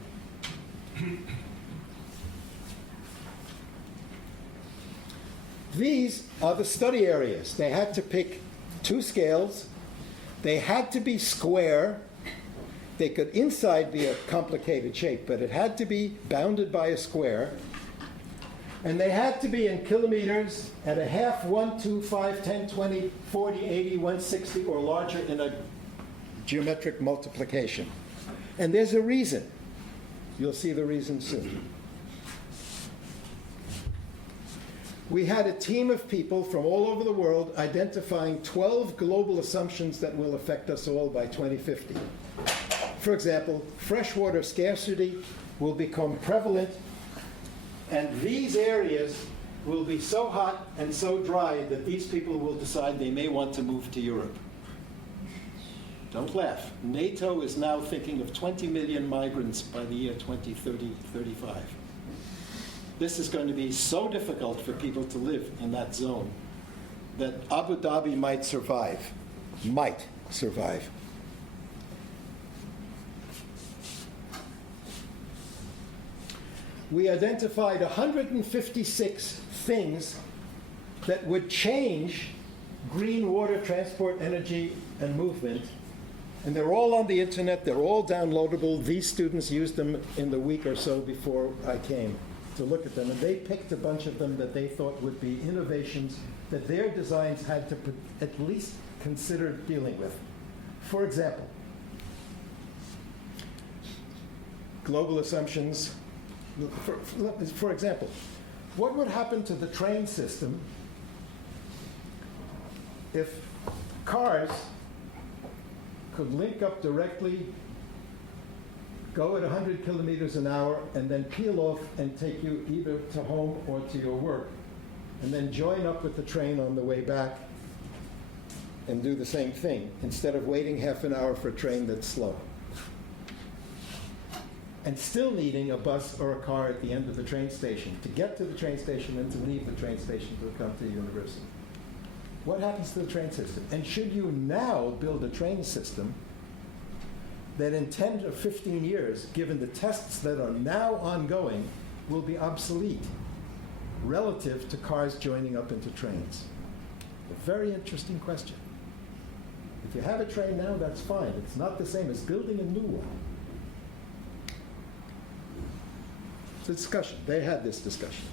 These are the study areas. They had to pick 2 scales. They had to be square. They could inside be a complicated shape, but it had to be bounded by a square. And they had to be in kilometers at a half, 1, 2, 5, 10, 20, 40, 80, 160, or larger in a geometric multiplication. And there's a reason. You'll see the reason soon. We had a team of people from all over the world identifying 12 global assumptions that will affect us all by 2050. For example, freshwater scarcity will become prevalent, and these areas will be so hot and so dry that these people will decide they may want to move to Europe. Don't laugh. NATO is now thinking of 20 million migrants by the year 2030-35. This is going to be so difficult for people to live in that zone that Abu Dhabi might survive. Might survive. We identified 156 things that would change green water, transport, energy, and movement. And they're all on the internet. They're all downloadable. These students used them in the week or so before I came to look at them. And they picked a bunch of them that they thought would be innovations that their designs had to at least consider dealing with. For example, global assumptions. For example, what would happen to the train system if cars could link up directly, go at 100 kilometers an hour, and then peel off and take you either to home or to your work and then join up with the train on the way back and do the same thing, instead of waiting half an hour for a train that's slow. And still needing a bus or a car at the end of the train station to get to the train station and to leave the train station to come to the university. What happens to the train system? And should you now build a train system that in 10 or 15 years, given the tests that are now ongoing, will be obsolete relative to cars joining up into trains? A very interesting question. If you have a train now, that's fine. It's not the same as building a new one. It's a discussion. They had this discussion.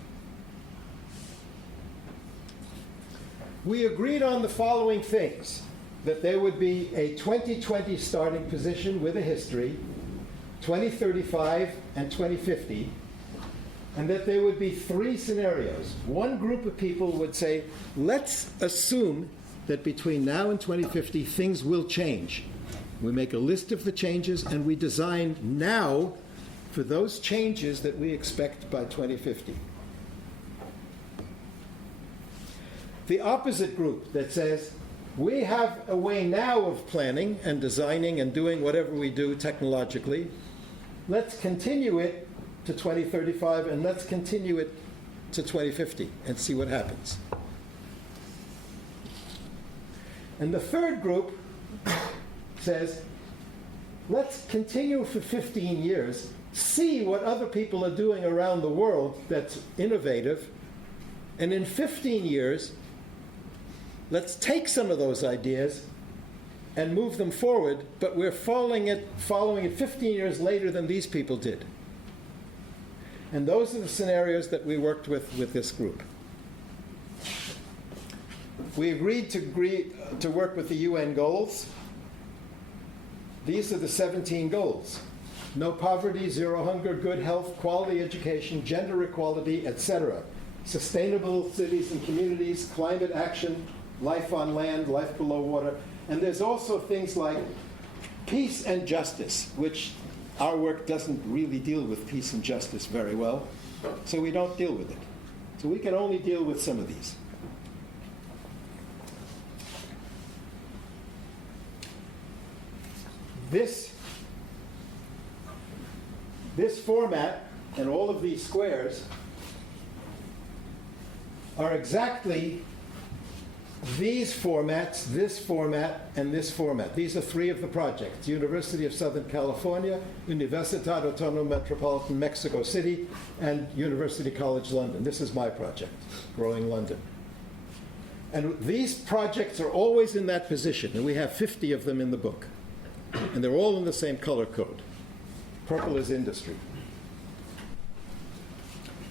We agreed on the following things: that there would be a 2020 starting position with a history, 2035 and 2050, and that there would be 3 scenarios. One group of people would say, let's assume that between now and 2050 things will change. We make a list of the changes and we design now for those changes that we expect by 2050. The opposite group that says, we have a way now of planning and designing and doing whatever we do technologically. Let's continue it to 2035 and let's continue it to 2050 and see what happens. And the third group says, let's continue for 15 years, see what other people are doing around the world that's innovative, and in 15 years, let's take some of those ideas and move them forward, but we're following it 15 years later than these people did. And those are the scenarios that we worked with this group. We agreed to work with the UN goals. These are the 17 goals. No poverty, zero hunger, good health, quality education, gender equality, etc. Sustainable cities and communities, climate action, life on land, life below water. And there's also things like peace and justice, which our work doesn't really deal with peace and justice very well, so we don't deal with it. So we can only deal with some of these. This format and all of these squares are exactly these formats, this format, and this format. These are 3 of the projects: University of Southern California, Universidad Autónoma Metropolitan Mexico City, and University College London. This is my project, Growing London. And these projects are always in that position, and we have 50 of them in the book. And they're all in the same color code. Purple is industry.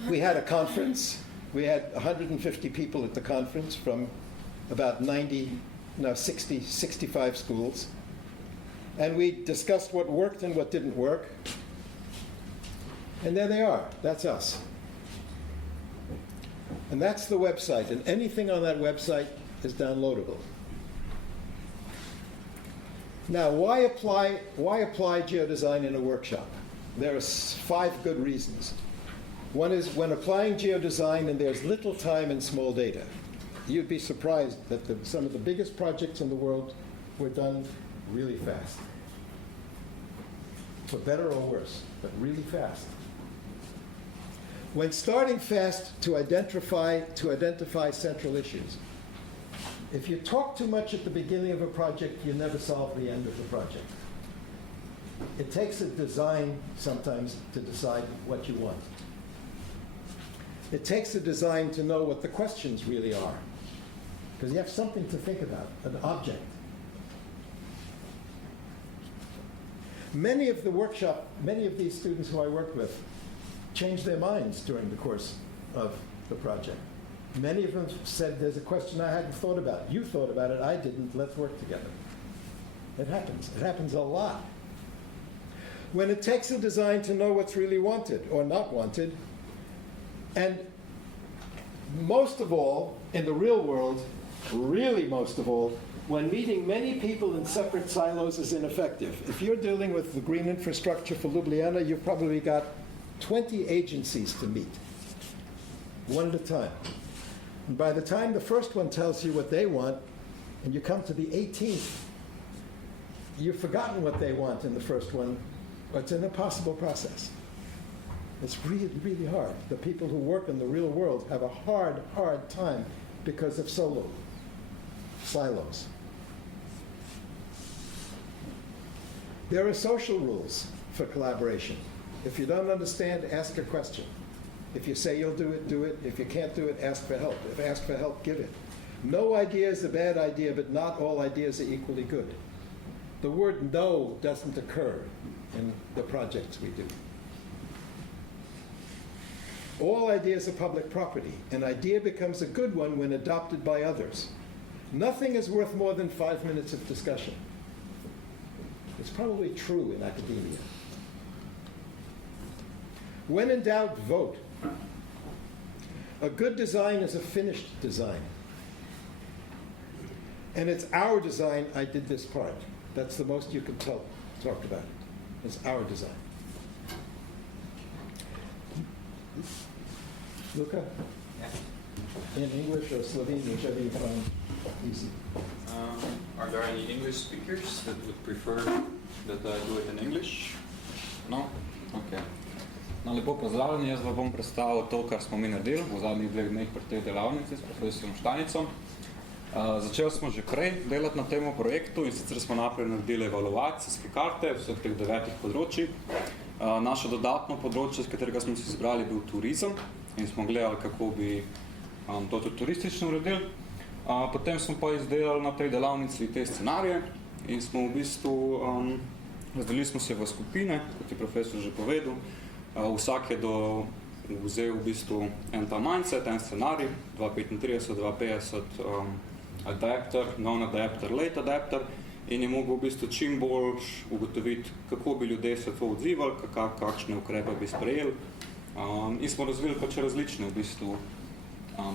We had a conference. We had 150 people at the conference from about 65 schools. And we discussed what worked and what didn't work. And there they are. That's us. And that's the website. And anything on that website is downloadable. Now, why apply geodesign in a workshop? There are 5 good reasons. One is, when applying geodesign and there's little time and small data, you'd be surprised that some of the biggest projects in the world were done really fast. For better or worse, but really fast. When starting fast to identify central issues, if you talk too much at the beginning of a project, you never solve the end of the project. It takes a design sometimes to decide what you want. It takes a design to know what the questions really are, because you have something to think about, an object. Many of these students who I worked with changed their minds during the course of the project. Many of them said, there's a question I hadn't thought about. You thought about it, I didn't, let's work together. It happens. It happens a lot. When it takes a design to know what's really wanted or not wanted, and most of all, in the real world, really most of all, when meeting many people in separate silos is ineffective. If you're dealing with the green infrastructure for Ljubljani, you've probably got 20 agencies to meet, one at a time. And by the time the first one tells you what they want, and you come to the 18th, you've forgotten what they want in the first one. It's an impossible process. It's really, really hard. The people who work in the real world have a hard, hard time because of silos. There are social rules for collaboration. If you don't understand, ask a question. If you say you'll do it, do it. If you can't do it, ask for help. If ask for help, give it. No idea is a bad idea, but not all ideas are equally good. The word no doesn't occur in the projects we do. All ideas are public property. An idea becomes a good one when adopted by others. Nothing is worth more than 5 minutes of discussion. It's probably true in academia. When in doubt, vote. A good design is a finished design. And it's our design. I did this part. That's the most you can talk about it. It's our design. Luca? Yeah. In English or Slovene, whichever you find easy. Are there any English speakers that would prefer that I do it in English? No? Okay. No, lepo pozdravljeni, jaz bom predstavil to, kar smo mi naredili v zadnjih 2 dneh pri tej delavnici s profesorom Steinicom. Začeli smo že prej delati na tem projektu in sicer smo naprej naredili evaluacijske karte vseh teh 9 področij. Naše dodatno področje, z katerega smo si izbrali, bil turizem in smo gledali, kako bi to tudi turistično uredili. Potem smo pa izdelali na tej delavnici te scenarije in smo v bistvu razdelili smo se v skupine, kot je profesor že povedal. Vsak je vzel v bistvu en ta mindset, en scenarij, 235, 250, adapter, non-adapter, late adapter in je mogel v bistvu čim bolj ugotoviti, kako bi ljudje se to odzivali, kakšne ukrepe bi sprejeli. In smo razvili pač različne v bistvu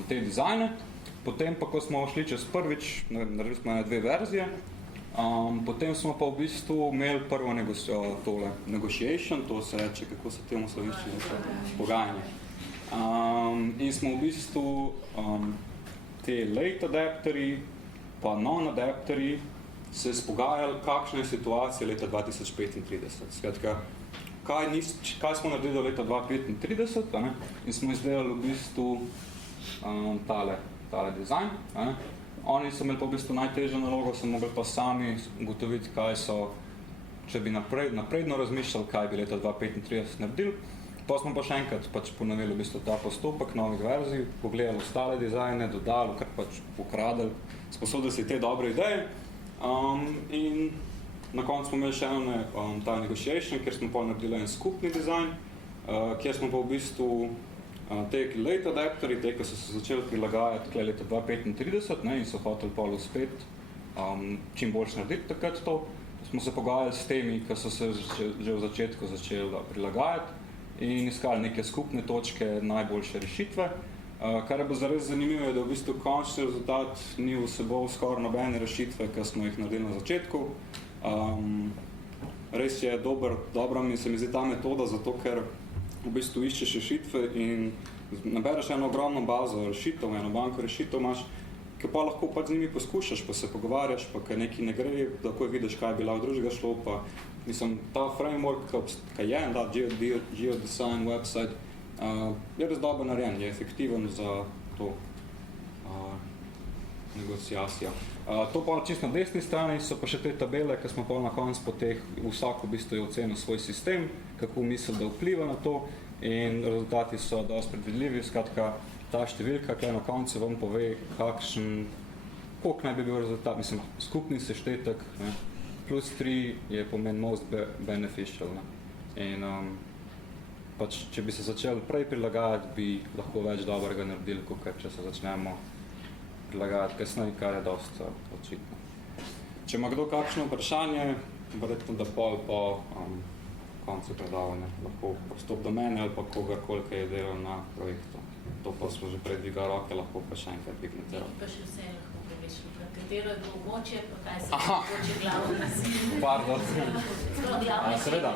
te dizajne. Potem pa, ko smo šli čez prvič, naredili smo 2 verzije, potem smo pa v bistvu imeli prvo negotiation, to se reče, kako se temu slovenščini pogajanje. In smo v bistvu te late adapterji pa non-adapterji se spogajali, kakšna je situacija leta 2035. Skratka, kaj smo naredili do leta 2035, in smo izdelali v bistvu tale dizajn. Oni so imeli pa v bistvu najtežjo nalogo, so mogli pa sami ugotoviti, kaj so, če bi napredno razmišljali, kaj bi leta 2035 naredili. Pa smo pa še enkrat ponovili v bistvu ta postopek novih verzij, pogledali ostale dizajne, dodali, kar pač ukradili, sposodili si te dobre ideje. In na koncu smo imeli še ta negotiation, kjer smo pa naredili en skupni dizajn, kjer smo pa v bistvu te late adapterji, te, ki so se začeli prilagajati leta 2035 in so hoteli pol uspeti čim boljš narediti takrat to. Smo se pogajali s temi, ki so se že v začetku začeli prilagajati in iskali neke skupne točke, najboljše rešitve. Kar je bilo zares zanimivo, je, da v bistvu končni rezultat ni vseboval skoraj nobene rešitve, ki smo jih naredili na začetku. Res je dobra mi se mi zdi ta metoda, zato ker v bistvu iščeš rešitve in nabereš eno ogromno bazo rešitev, eno banko rešitev imaš, ki pa lahko pač z njimi poskušaš, pa se pogovarjaš, pa kaj nekaj ne gre, lahko vidiš, kaj bi lahko drugega šlo, pa mislim, ta framework, ki je en Geo Design website, je res dobro narejen, je efektiven za to negociacijo. To pa čisto na desni strani so pa še te tabele, ki smo pa na koncu po teh, vsak v bistvu je ocenil svoj sistem, kako misli, da vpliva na to in rezultati so dosti predvidljivi. Skratka, ta številka, ki na koncu vam pove, koliko naj bi bil rezultat, mislim, skupni seštetek, plus 3 je pomen most beneficial. In pač, če bi se začeli prej prilagajati, bi lahko več dobrega naredili, kot če se začnemo prilagajati kasneje, kar je dosti očitno. Če ima kdo kakšno vprašanje, verjetno da pol po koncu predavanja lahko vstop do mene ali pa kogarkoli, ki je delal na projektu. To pa smo že predvigali roke, lahko pa še enkrat dvignete roke. Pa še vse lahko poveš, katero je bilo območje, pa kaj se območje glavno nasilje. Pardon. Seveda,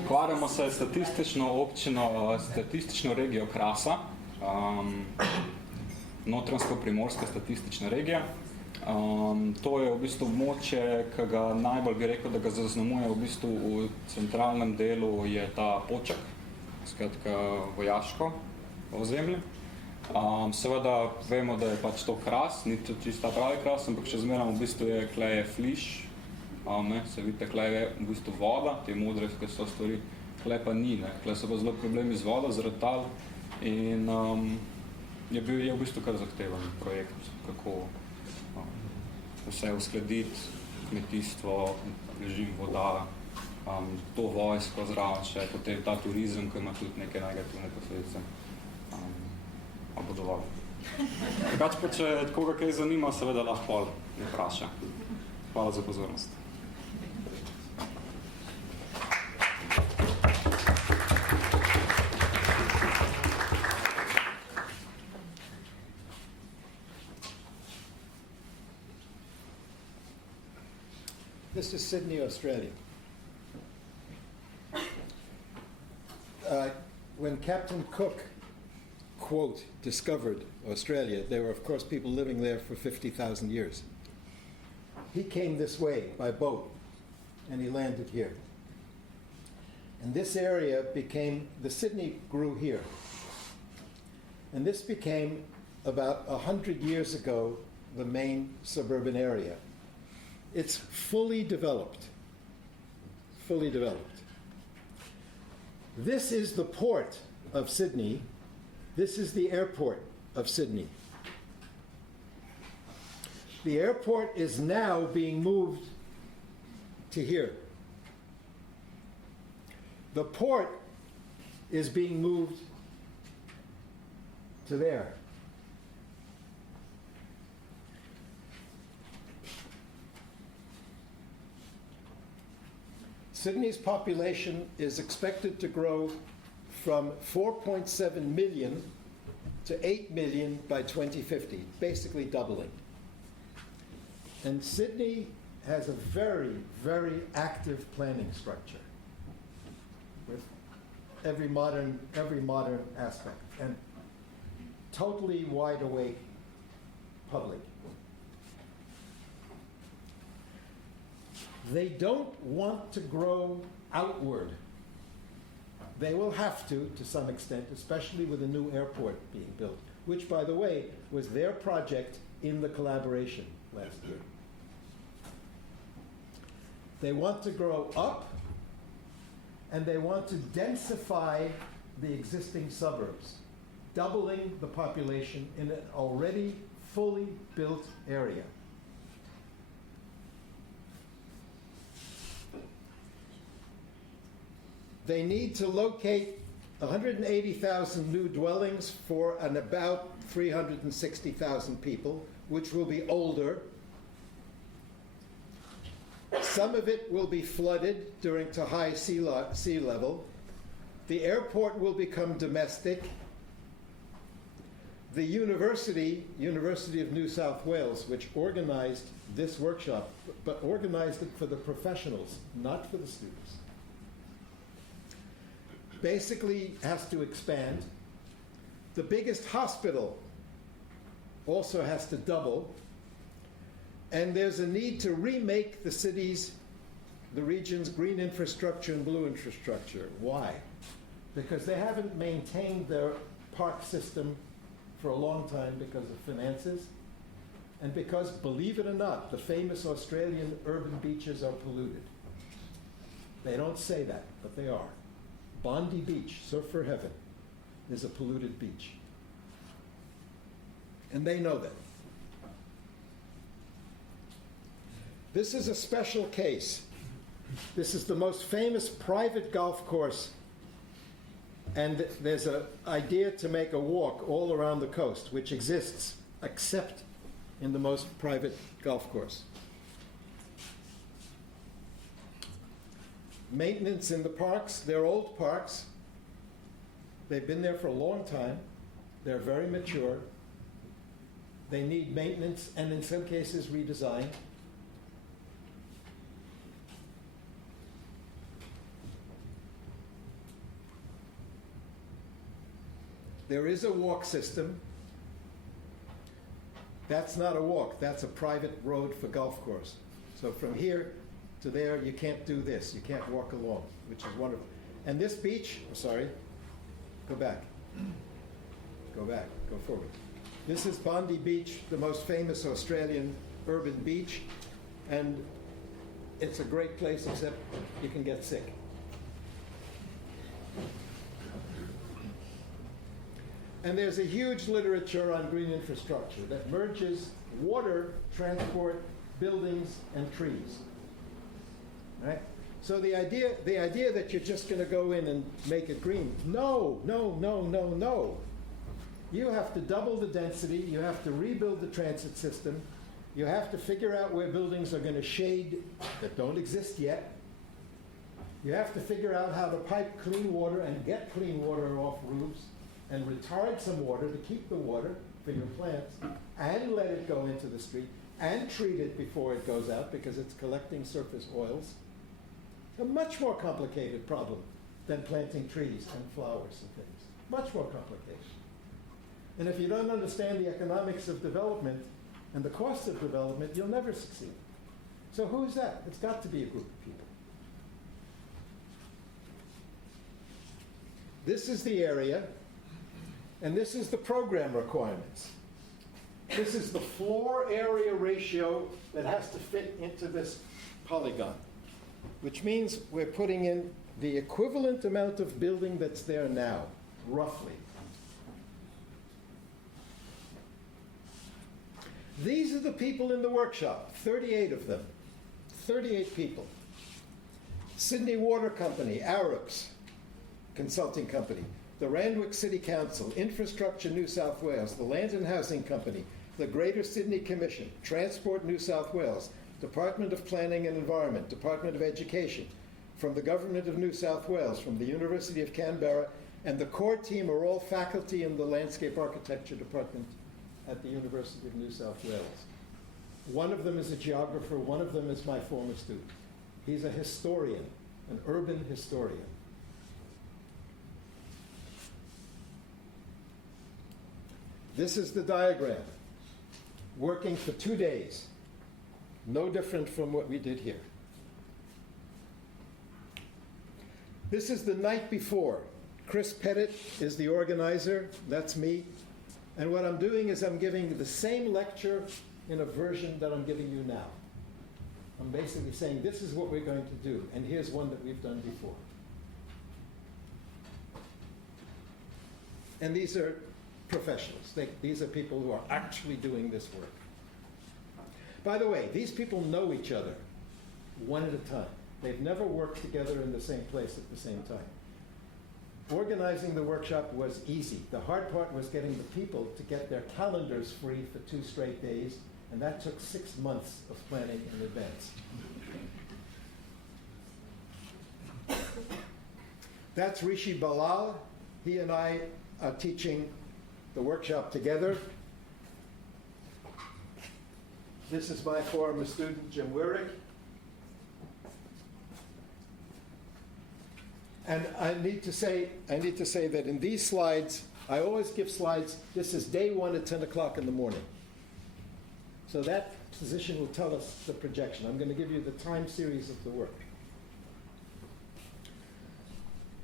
ukvarjamo se statistično regijo Krasa. notranjsko-primorska statistična regija. To je v bistvu območje, ki ga najbolj bi rekel, da ga zaznamuje v bistvu v centralnem delu je ta Poček, skratka vojaško ozemlje. Seveda vemo, da je pač to kras, ni to čista pravi kras, ampak še zmeraj v bistvu je kleje fliš, se vidite, kleje je v bistvu voda, te modre, ki so stvari, kleje pa ni, kleje so pa zelo problemi z vodo, zaradi tal in je v bistvu kar zahteven projekt, kako vse uskladiti, kmetijstvo, režim voda, to vojsko zraven še, potem ta turizem, ki ima tudi neke negativne posledice. Bo dovolj. Drugače pa, če koga kaj zanima, seveda lahko me vpraša. Hvala za pozornost. This is Sydney, Australia. When Captain Cook, quote, discovered Australia, there were, of course, people living there for 50,000 years. He came this way by boat, and he landed here. And this area became, the Sydney grew here. And this became, about 100 years ago, the main suburban area. It's fully developed. Fully developed. This is the port of Sydney. This is the airport of Sydney. The airport is now being moved to here. The port is being moved to there. Sydney's population is expected to grow from 4.7 million to 8 million by 2050, basically doubling. And Sydney has a very, very active planning structure with every modern aspect and totally wide awake public. They don't want to grow outward. They will have to some extent, especially with a new airport being built, which, by the way, was their project in the collaboration last year. They want to grow up, and they want to densify the existing suburbs, doubling the population in an already fully built area. They need to locate 180,000 new dwellings for an about 360,000 people, which will be older. Some of it will be flooded during to high sea level. The airport will become domestic. The University of New South Wales, which organized this workshop, but organized it for the professionals, not for the students, basically has to expand. The biggest hospital also has to double. And there's a need to remake the cities, the region's green infrastructure and blue infrastructure. Why? Because they haven't maintained their park system for a long time because of finances, and because, believe it or not, the famous Australian urban beaches are polluted. They don't say that, but they are. Bondi Beach, surf for heaven, is a polluted beach. And they know that. This is a special case. This is the most famous private golf course, and there's an idea to make a walk all around the coast, which exists except in the most private golf course. Maintenance in the parks, they're old parks. They've been there for a long time. They're very mature. They need maintenance and in some cases redesign. There is a walk system. That's not a walk. That's a private road for golf course. So from here to there, you can't do this. You can't walk along, which is wonderful. And this beach, sorry, go back. Go back, go forward. This is Bondi Beach, the most famous Australian urban beach. And it's a great place, except you can get sick. And there's a huge literature on green infrastructure that merges water, transport, buildings, and trees. Right? So the idea that you're just going to go in and make it green, no. You have to double the density, you have to rebuild the transit system, you have to figure out where buildings are going to shade that don't exist yet. You have to figure out how to pipe clean water and get clean water off roofs and retard some water to keep the water for your plants and let it go into the street and treat it before it goes out because it's collecting surface oils. A much more complicated problem than planting trees and flowers and things. Much more complicated. And if you don't understand the economics of development and the cost of development, you'll never succeed. So who is that? It's got to be a group of people. This is the area, and this is the program requirements. This is the floor area ratio that has to fit into this polygon, which means we're putting in the equivalent amount of building that's there now, roughly. These are the people in the workshop, 38 of them, 38 people. Sydney Water Company, Arabs, consulting company, the Randwick City Council, Infrastructure New South Wales, the Land and Housing Company, the Greater Sydney Commission, Transport New South Wales, Department of Planning and Environment, Department of Education, from the Government of New South Wales, from the University of Canberra, and the core team are all faculty in the Landscape Architecture Department at the University of New South Wales. One of them is a geographer, one of them is my former student. He's a historian, an urban historian. This is the diagram, working for 2 days, no different from what we did here. This is the night before. Chris Pettit is the organizer, that's me. And what I'm doing is I'm giving the same lecture in a version that I'm giving you now. I'm basically saying this is what we're going to do, and here's one that we've done before. And these are professionals. These are people who are actually doing this work. By the way, these people know each other one at a time. They've never worked together in the same place at the same time. Organizing the workshop was easy. The hard part was getting the people to get their calendars free for 2 straight days, and that took 6 months of planning in advance. That's Rishi Balal. He and I are teaching the workshop together. This is my former student, Jim Wierick. And I need to say that in these slides, I always give slides, this is day 1 at 10 o'clock in the morning. So that position will tell us the projection. I'm going to give you the time series of the work.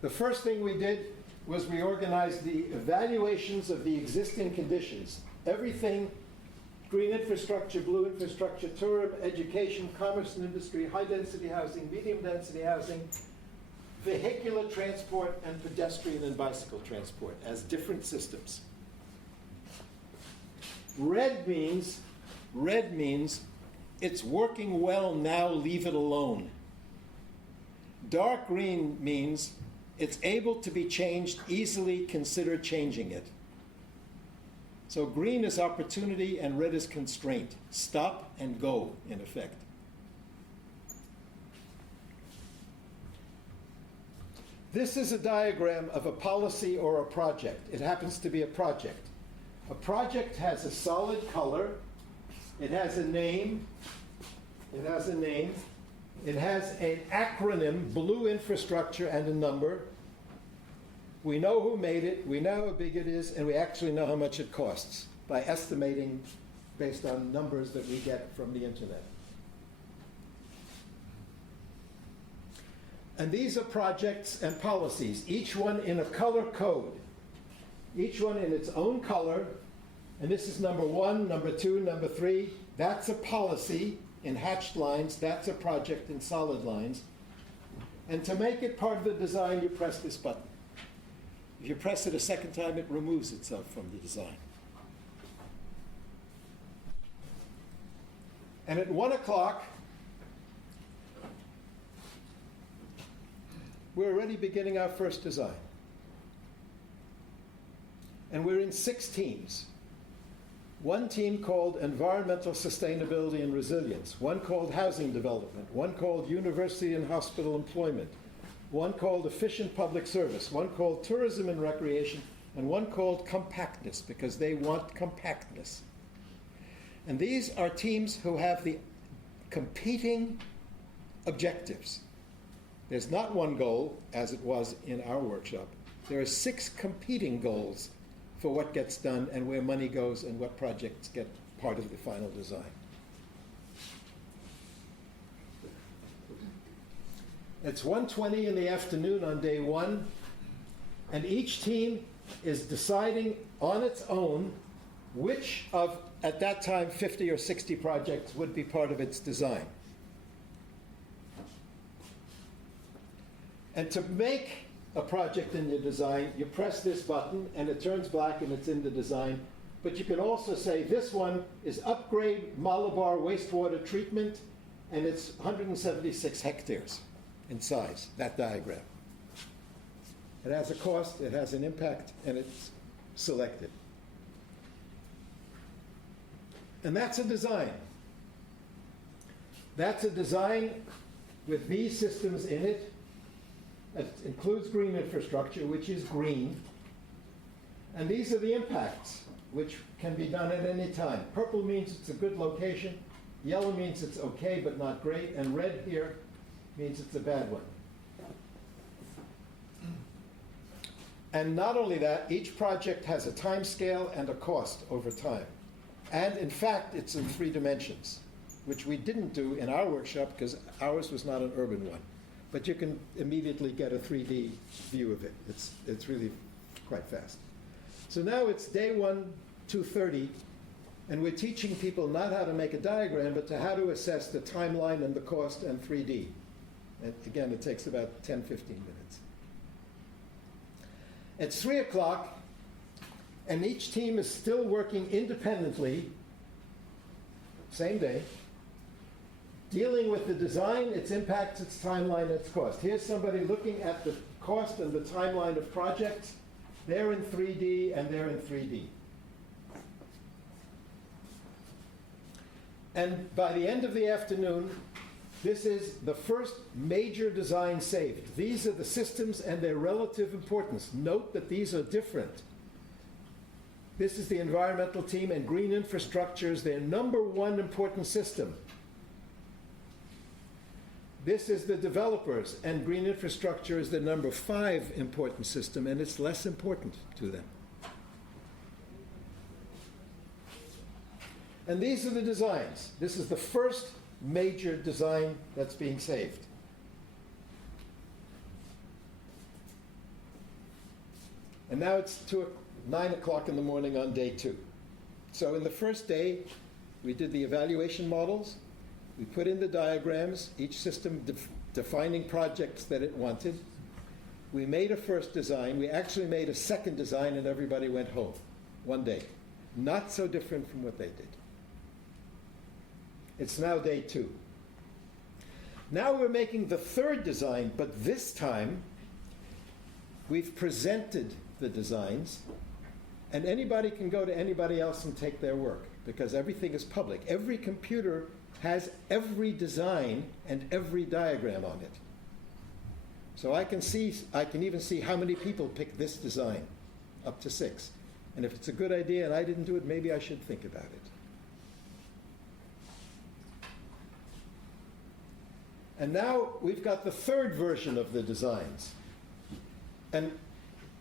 The first thing we did was we organized the evaluations of the existing conditions. Everything, green infrastructure, blue infrastructure, tourism, education, commerce and industry, high-density housing, medium-density housing, vehicular transport, and pedestrian and bicycle transport as different systems. Red means it's working well now, leave it alone. Dark green means it's able to be changed easily, consider changing it. So green is opportunity and red is constraint. Stop and go, in effect. This is a diagram of a policy or a project. It happens to be a project. A project has a solid color. It has a name. It has an acronym, blue infrastructure, and a number. We know who made it, we know how big it is, and we actually know how much it costs by estimating based on numbers that we get from the internet. And these are projects and policies, each one in a color code, each one in its own color. And this is number 1, number 2, number 3. That's a policy in hatched lines. That's a project in solid lines. And to make it part of the design, you press this button. If you press it a second time, it removes itself from the design. And at 1 o'clock, we're already beginning our first design. And we're in 6 teams. One team called Environmental Sustainability and Resilience, one called Housing Development, one called University and Hospital Employment, one called Efficient Public Service, one called Tourism and Recreation, and one called Compactness, because they want compactness. And these are teams who have the competing objectives. There's not one goal, as it was in our workshop. There are 6 competing goals for what gets done and where money goes and what projects get part of the final design. It's 1:20 in the afternoon on day 1, and each team is deciding on its own which of, at that time, 50 or 60 projects would be part of its design. And to make a project in your design, you press this button and it turns black and it's in the design. But you can also say this one is upgrade Malabar wastewater treatment, and it's 176 hectares in size, that diagram. It has a cost, it has an impact, and it's selected. And that's a design. That's a design with these systems in it. It includes green infrastructure, which is green. And these are the impacts, which can be done at any time. Purple means it's a good location. Yellow means it's okay, but not great. And red here means it's a bad one. And not only that, each project has a time scale and a cost over time. And in fact, it's in 3 dimensions, which we didn't do in our workshop because ours was not an urban one. But you can immediately get a 3D view of it. It's really quite fast. So now it's day 1, 2:30, and we're teaching people not how to make a diagram, but to how to assess the timeline and the cost and 3D. And again, it takes about 10, 15 minutes. It's 3 o'clock, and each team is still working independently, same day, dealing with the design, its impacts, its timeline, its cost. Here's somebody looking at the cost and the timeline of projects. They're in 3D and they're in 3D. And by the end of the afternoon, this is the first major design saved. These are the systems and their relative importance. Note that these are different. This is the environmental team, and green infrastructure is their number 1 important system. This is the developers, and green infrastructure is the number 5 important system, and it's less important to them. And these are the designs. This is the first major design that's being saved. And now it's 9 o'clock in the morning on day 2. So in the first day, we did the evaluation models. We put in the diagrams, each system defining projects that it wanted. We made a first design. We actually made a second design, and everybody went home one day. Not so different from what they did. It's now day 2. Now we're making the third design, but this time we've presented the designs, and anybody can go to anybody else and take their work, because everything is public. Every computer has every design and every diagram on it. So I can even see how many people picked this design, up to 6. And if it's a good idea and I didn't do it, maybe I should think about it. And now we've got the third version of the designs. And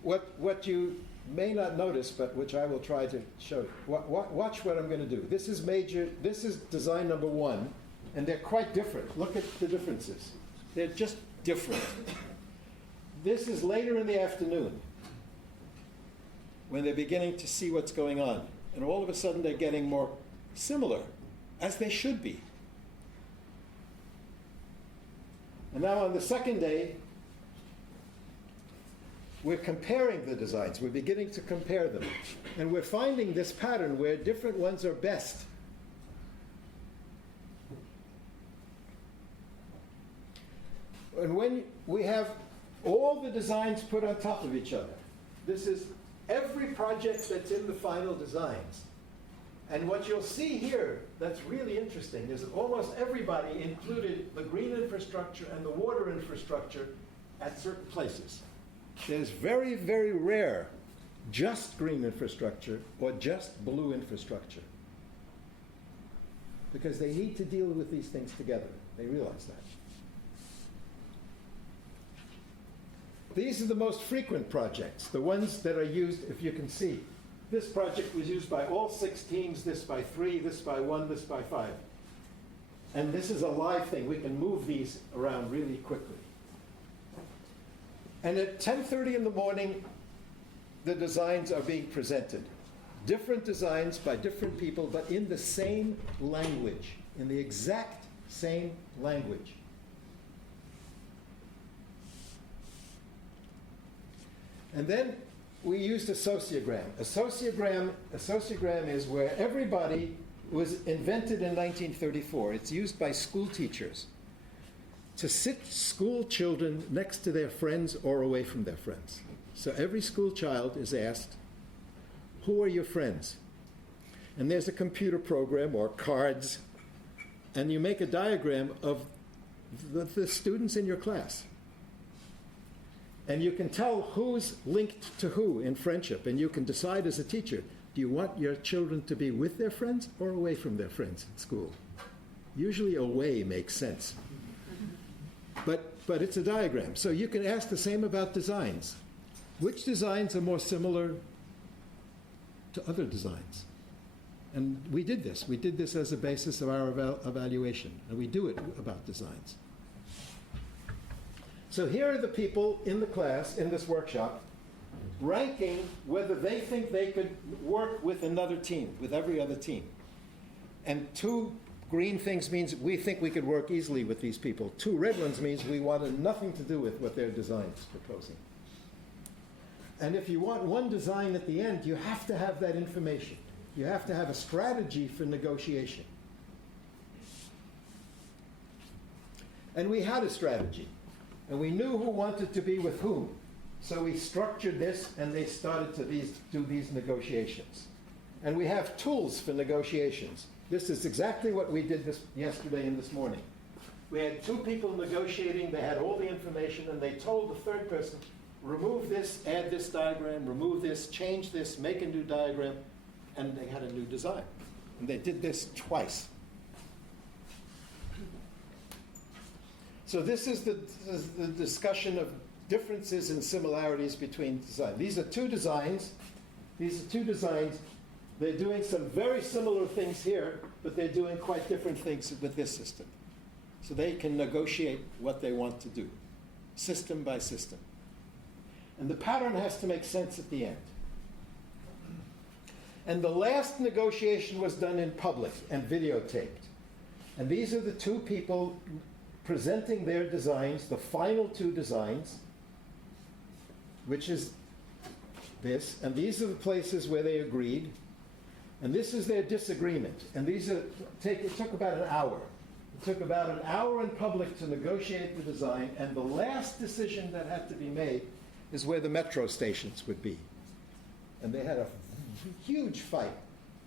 what you may not notice, but which I will try to show you. Watch what I'm going to do. This is design number 1, and they're quite different. Look at the differences. They're just different. This is later in the afternoon, when they're beginning to see what's going on. And all of a sudden they're getting more similar, as they should be. And now on the second day, we're comparing the designs. We're beginning to compare them. And we're finding this pattern where different ones are best. And when we have all the designs put on top of each other, this is every project that's in the final designs. And what you'll see here that's really interesting is that almost everybody included the green infrastructure and the water infrastructure at certain places. There's very, very rare just green infrastructure or just blue infrastructure, because they need to deal with these things together. They realize that. These are the most frequent projects, the ones that are used, if you can see. This project was used by all 6 teams, this by 3, this by 1, this by 5. And this is a live thing. We can move these around really quickly. And at 10:30 in the morning, the designs are being presented. Different designs by different people, but in the same language, in the exact same language. And then we used a sociogram. A sociogram is where everybody was invented in 1934. It's used by school teachers to sit school children next to their friends or away from their friends. So every school child is asked, who are your friends? And there's a computer program or cards, and you make a diagram of the students in your class. And you can tell who's linked to who in friendship, and you can decide as a teacher, do you want your children to be with their friends or away from their friends at school? Usually away makes sense. But it's a diagram. So you can ask the same about designs. Which designs are more similar to other designs? And we did this. We did this as a basis of our evaluation, and we do it about designs. So here are the people in the class, in this workshop, ranking whether they think they could work with another team, with every other team. And 2 green things means we think we could work easily with these people. 2 red ones means we wanted nothing to do with what their design is proposing. And if you want one design at the end, you have to have that information. You have to have a strategy for negotiation. And we had a strategy. And we knew who wanted to be with whom. So we structured this, and they started to do these negotiations. And we have tools for negotiations. This is exactly what we did yesterday and this morning. We had 2 people negotiating. They had all the information, and they told the third person, remove this, add this diagram, remove this, change this, make a new diagram, and they had a new design. And they did this twice. So this is the discussion of differences and similarities between designs. These are 2 designs. They're doing some very similar things here, but they're doing quite different things with this system. So they can negotiate what they want to do, system by system. And the pattern has to make sense at the end. And the last negotiation was done in public and videotaped. And these are the 2 people presenting their designs, the final 2 designs, which is this. And these are the places where they agreed. And this is their disagreement. And it took about an hour. It took about an hour in public to negotiate the design. And the last decision that had to be made is where the metro stations would be. And they had a huge fight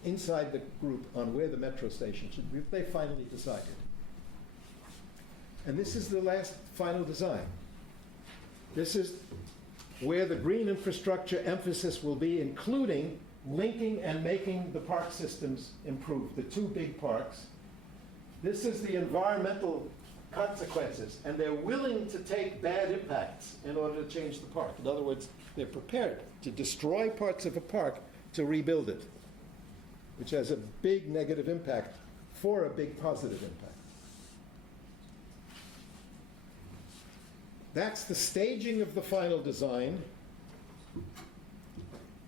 inside the group on where the metro station should be. They finally decided. And this is the last final design. This is where the green infrastructure emphasis will be, including linking and making the park systems improve, the 2 big parks. This is the environmental consequences, and they're willing to take bad impacts in order to change the park. In other words, they're prepared to destroy parts of a park to rebuild it, which has a big negative impact for a big positive impact. That's the staging of the final design.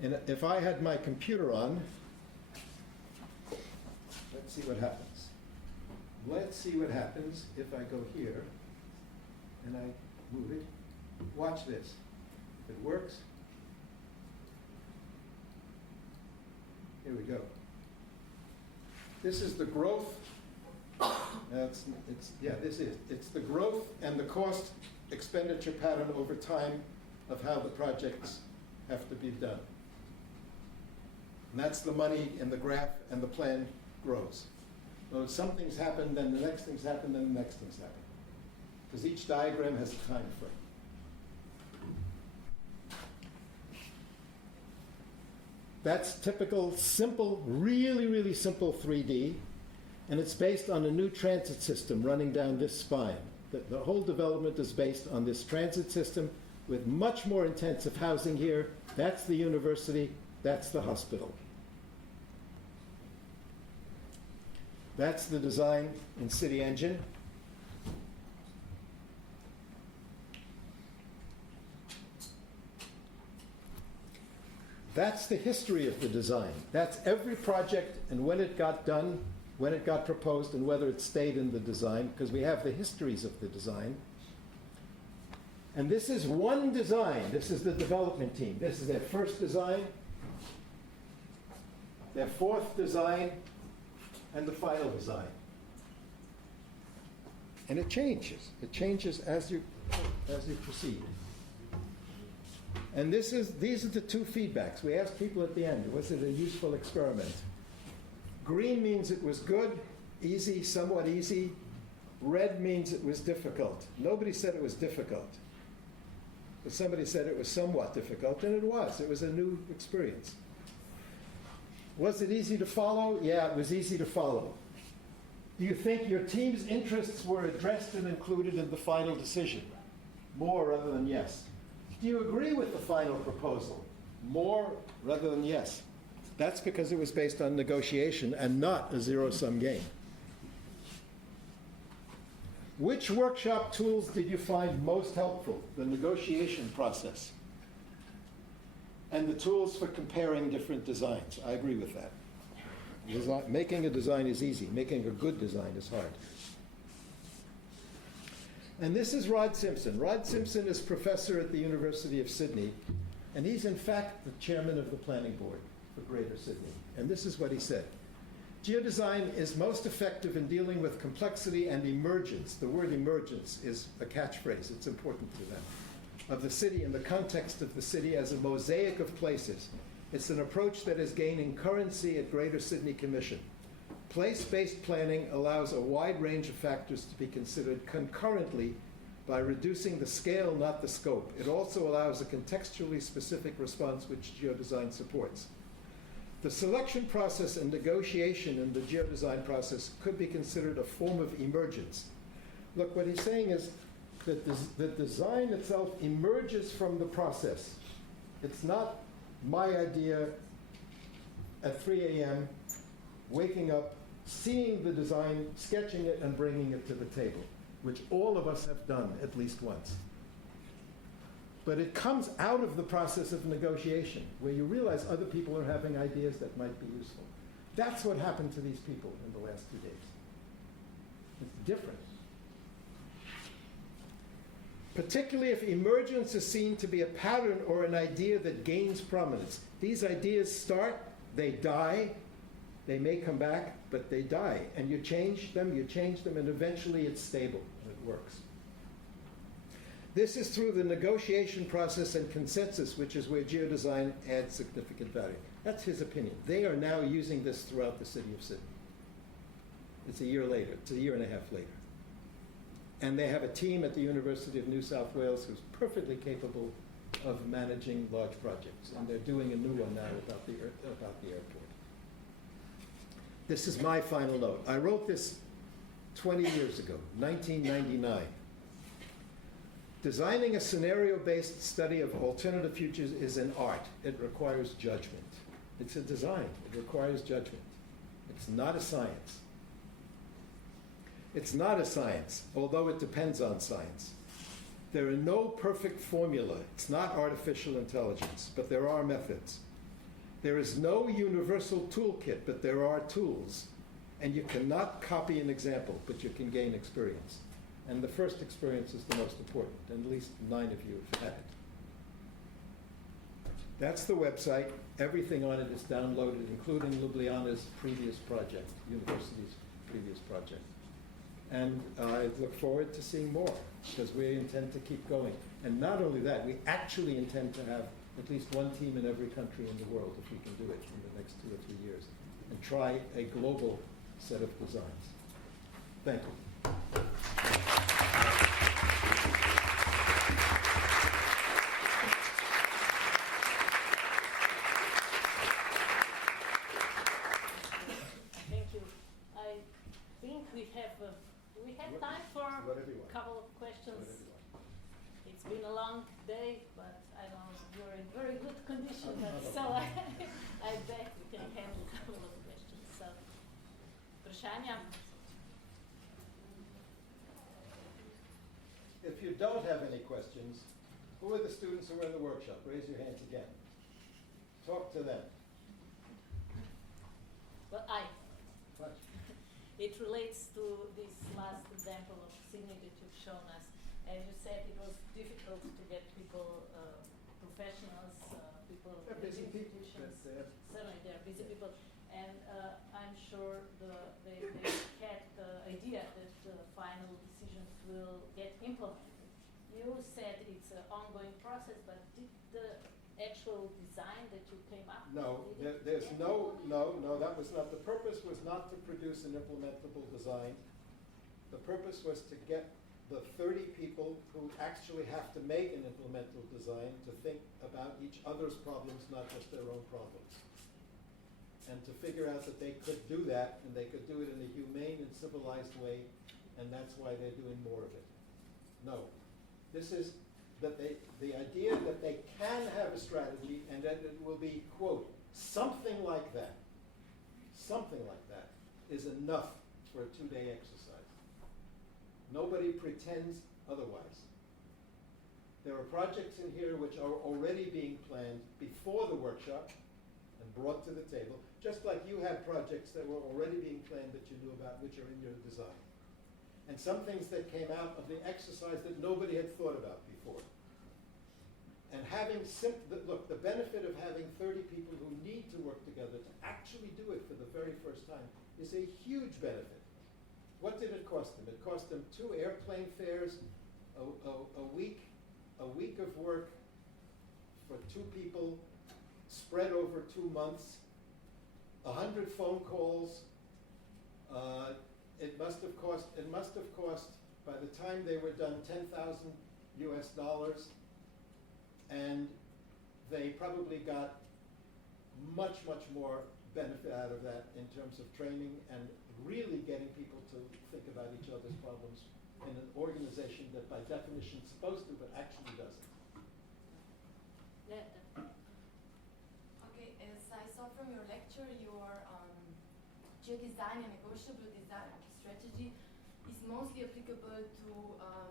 And if I had my computer on, let's see what happens. Let's see what happens if I go here and I move it. Watch this. If it works. Here we go. This is the growth. It's the growth and the cost expenditure pattern over time of how the projects have to be done. And that's the money in the graph, and the plan grows. So some things happen, then the next things happen, then the next things happen. Because each diagram has a time frame. That's typical, simple, really, really simple 3D, and it's based on a new transit system running down this spine. The whole development is based on this transit system with much more intensive housing here. That's the university, that's the hospital. That's the design in City Engine. That's the history of the design. That's every project and when it got done, when it got proposed, and whether it stayed in the design, because we have the histories of the design. And this is one design. This is the development team. This is their first design, their fourth design, and the final design. And it changes. It changes as you proceed. And these are the two feedbacks. We asked people at the end, was it a useful experiment? Green means it was good, easy, somewhat easy. Red means it was difficult. Nobody said it was difficult. But somebody said it was somewhat difficult, and it was. It was a new experience. Was it easy to follow? Yeah, it was easy to follow. Do you think your team's interests were addressed and included in the final decision? More rather than yes. Do you agree with the final proposal? More rather than yes. That's because it was based on negotiation and not a zero-sum game. Which workshop tools did you find most helpful? The negotiation process and the tools for comparing different designs. I agree with that. Making a design is easy. Making a good design is hard. And this is Rod Simpson. Rod Simpson is professor at the University of Sydney, and he's in fact the chairman of the planning board for Greater Sydney. And this is what he said. Geodesign is most effective in dealing with complexity and emergence. The word emergence is a catchphrase. It's important to them. Of the city in the context of the city as a mosaic of places. It's an approach that is gaining currency at Greater Sydney Commission. Place-based planning allows a wide range of factors to be considered concurrently by reducing the scale, not the scope. It also allows a contextually specific response which geodesign supports. The selection process and negotiation in the geodesign process could be considered a form of emergence. Look, what he's saying is that the design itself emerges from the process. It's not my idea at 3 a.m., waking up, seeing the design, sketching it, and bringing it to the table, which all of us have done at least once. But it comes out of the process of negotiation, where you realize other people are having ideas that might be useful. That's what happened to these people in the last 2 days. It's different. Particularly if emergence is seen to be a pattern or an idea that gains prominence. These ideas start, they die, they may come back, but they die. And you change them, and eventually it's stable, and it works. This is through the negotiation process and consensus, which is where geodesign adds significant value. That's his opinion. They are now using this throughout the city of Sydney. It's a year later. It's a year and a half later. And they have a team at the University of New South Wales who's perfectly capable of managing large projects. And they're doing a new one now about the airport. This is my final note. I wrote this 20 years ago, 1999. Designing a scenario-based study of alternative futures is an art. It requires judgment. It's a design. It requires judgment. It's not a science. It's not a science, although it depends on science. There are no perfect formula. It's not artificial intelligence, but there are methods. There is no universal toolkit, but there are tools. And you cannot copy an example, but you can gain experience. And the first experience is the most important, and at least 9 of you have had it. That's the website. Everything on it is downloaded, including Ljubljana's previous project, university's previous project. And I look forward to seeing more, because we intend to keep going. And not only that, we actually intend to have at least one team in every country in the world, if we can do it in the next 2 or 3 years, and try a global set of designs. Thank you. Thank you. I think we have time for a couple of questions. It's been a long day, but I know you're in very good condition, so I bet we can handle a couple of questions. So, vprašanja? If you don't have any questions, who are the students who are in the workshop? Raise your hands again. Talk to them. Well, What? it relates to this last example of Sydney that you've shown us. And you said it was difficult to get people, professionals, people They're in busy people. institutions. They're- Certainly, they're busy people. And I'm sure they had the idea that the final decisions will get implemented. You said it's an ongoing process, but did the actual design that you came up with? No, did it there's get no, implemented? that was not, the purpose was not to produce an implementable design. The purpose was to get the 30 people who actually have to make an implementable design to think about each other's problems, not just their own problems. And to figure out that they could do that, and they could do it in a humane and civilized way, and that's why they're doing more of it. No. This is that the idea that they can have a strategy and that it will be, quote, something like that is enough for a 2-day exercise. Nobody pretends otherwise. There are projects in here which are already being planned before the workshop and brought to the table, just like you had projects that were already being planned that you knew about, which are in your design. And some things that came out of the exercise that nobody had thought about before. And having, look, the benefit of having 30 people who need to work together to actually do it for the very first time is a huge benefit. What did it cost them? It cost them 2 airplane fares, a week of work for 2 people, spread over 2 months, 100 phone calls. It must have cost, by the time they were done, $10,000 US, and they probably got much, much more benefit out of that in terms of training and really getting people to think about each other's problems in an organization that by definition is supposed to, but actually doesn't. Yeah. Okay, as I saw from your lecture, your geodesign and negotiable design strategy is mostly applicable to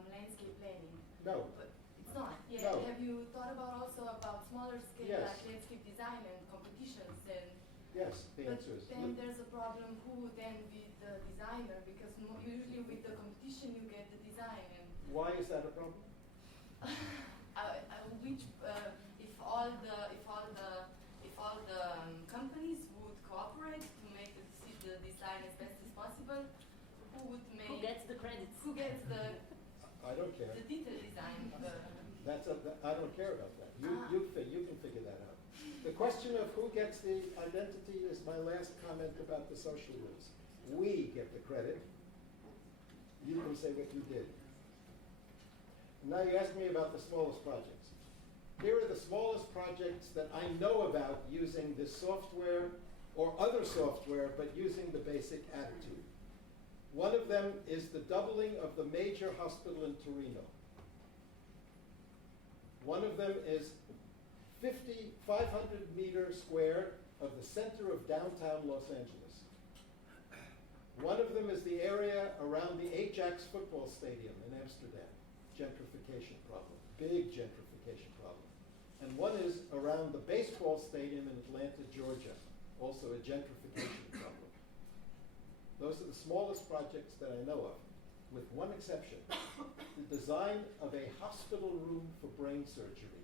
landscape planning. No. But it's not. Yeah. No. Have you thought about smaller scale Yes. like landscape design and competitions and? Yes, the But answer is. then there's a problem who then with the designer, because usually with the competition you get the design and Why is that a problem? if all the companies would cooperate to make the design as best as possible, who would make? Who gets the credits? Who gets the I don't care. detailed design? I don't care about that. You can figure that out. The question of who gets the identity is my last comment about the social rules. We get the credit. You can say what you did. Now you ask me about the smallest projects. Here are the smallest projects that I know about using this software or other software, but using the basic attitude. One of them is the doubling of the major hospital in Torino. One of them is 500 meters square of the center of downtown Los Angeles. One of them is the area around the Ajax football stadium in Amsterdam. Gentrification problem, big gentrification problem. And one is around the baseball stadium in Atlanta, Georgia, also a gentrification problem. Those are the smallest projects that I know of, with one exception, the design of a hospital room for brain surgery.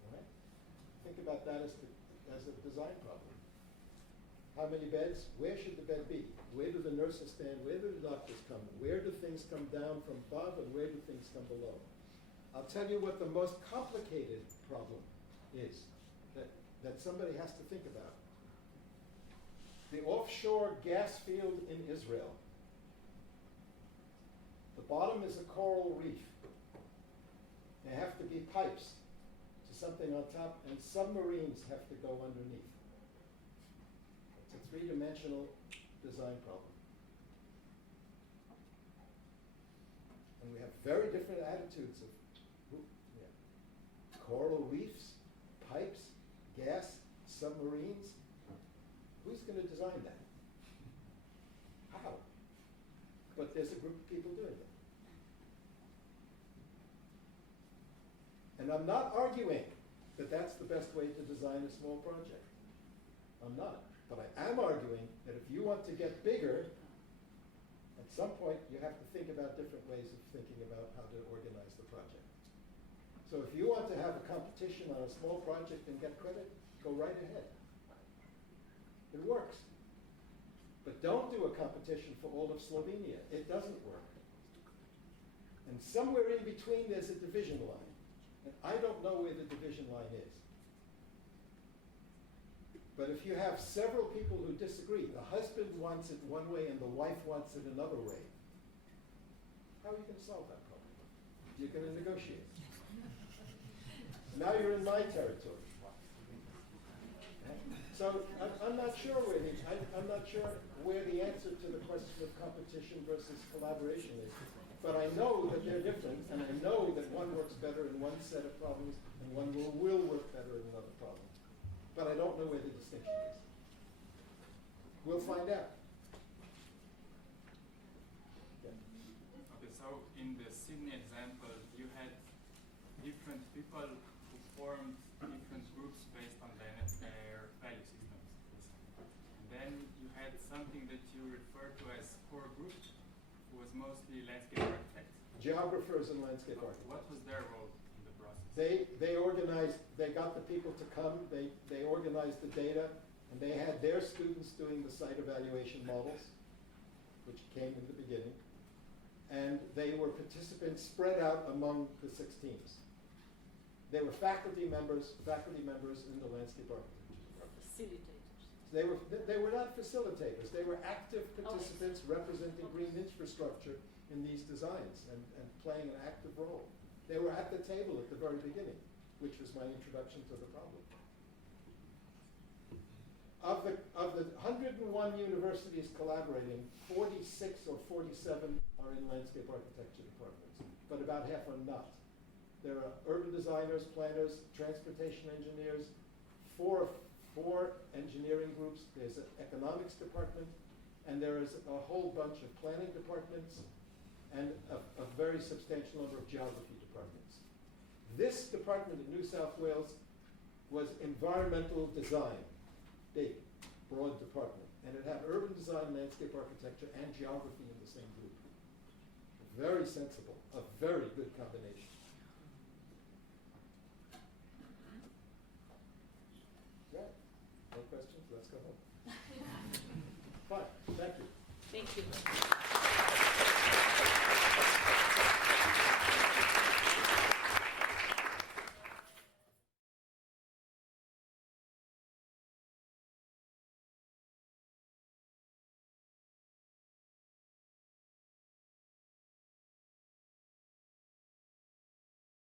All right? Think about that as a design problem. How many beds? Where should the bed be? Where do the nurses stand? Where do the doctors come? Where do things come down from above and where do things come below? I'll tell you what the most complicated problem is that somebody has to think about. The offshore gas field in Israel. The bottom is a coral reef. There have to be pipes to something on top, and submarines have to go underneath. It's a three-dimensional design problem. And we have very different attitudes of coral reefs, pipes, gas, submarines. Who's going to design that? How? But there's a group of people doing it. And I'm not arguing that that's the best way to design a small project. I'm not. But I am arguing that if you want to get bigger, at some point you have to think about different ways of thinking about how to organize the project. So if you want to have a competition on a small project and get credit, go right ahead. It works. But don't do a competition for all of Slovenia. It doesn't work. And somewhere in between there's a division line. And I don't know where the division line is. But if you have several people who disagree, the husband wants it one way and the wife wants it another way, how are you going to solve that problem? You're going to negotiate. Now you're in my territory. So I'm not sure where the answer to the question of competition versus collaboration is. But I know that they're different, and I know that one works better in one set of problems, and one will work better in another problem. But I don't know where the distinction is. We'll find out. Yeah. Okay, so in the Sydney example, you had different people who formed different groups based on their value systems. And then you had something that you referred to as core group, who was mostly landscape architects. Geographers and landscape architects. What was their role in the process? They organized, they got the people to come, they organized the data, and they had their students doing the site evaluation models, which came in the beginning. And they were participants spread out among the 6 teams. They were faculty members in the landscape architecture. Facilitators. They were not facilitators. They were active participants representing green infrastructure in these designs and playing an active role. They were at the table at the very beginning, which was my introduction to the problem. Of the 101 universities collaborating, 46 or 47 are in landscape architecture departments, but about half are not. There are urban designers, planners, transportation engineers, four engineering groups. There's an economics department, and there is a whole bunch of planning departments, and a very substantial number of geography departments. This department in New South Wales was environmental design, big, broad department, and it had urban design, landscape architecture, and geography in the same group. Very sensible, a very good combination.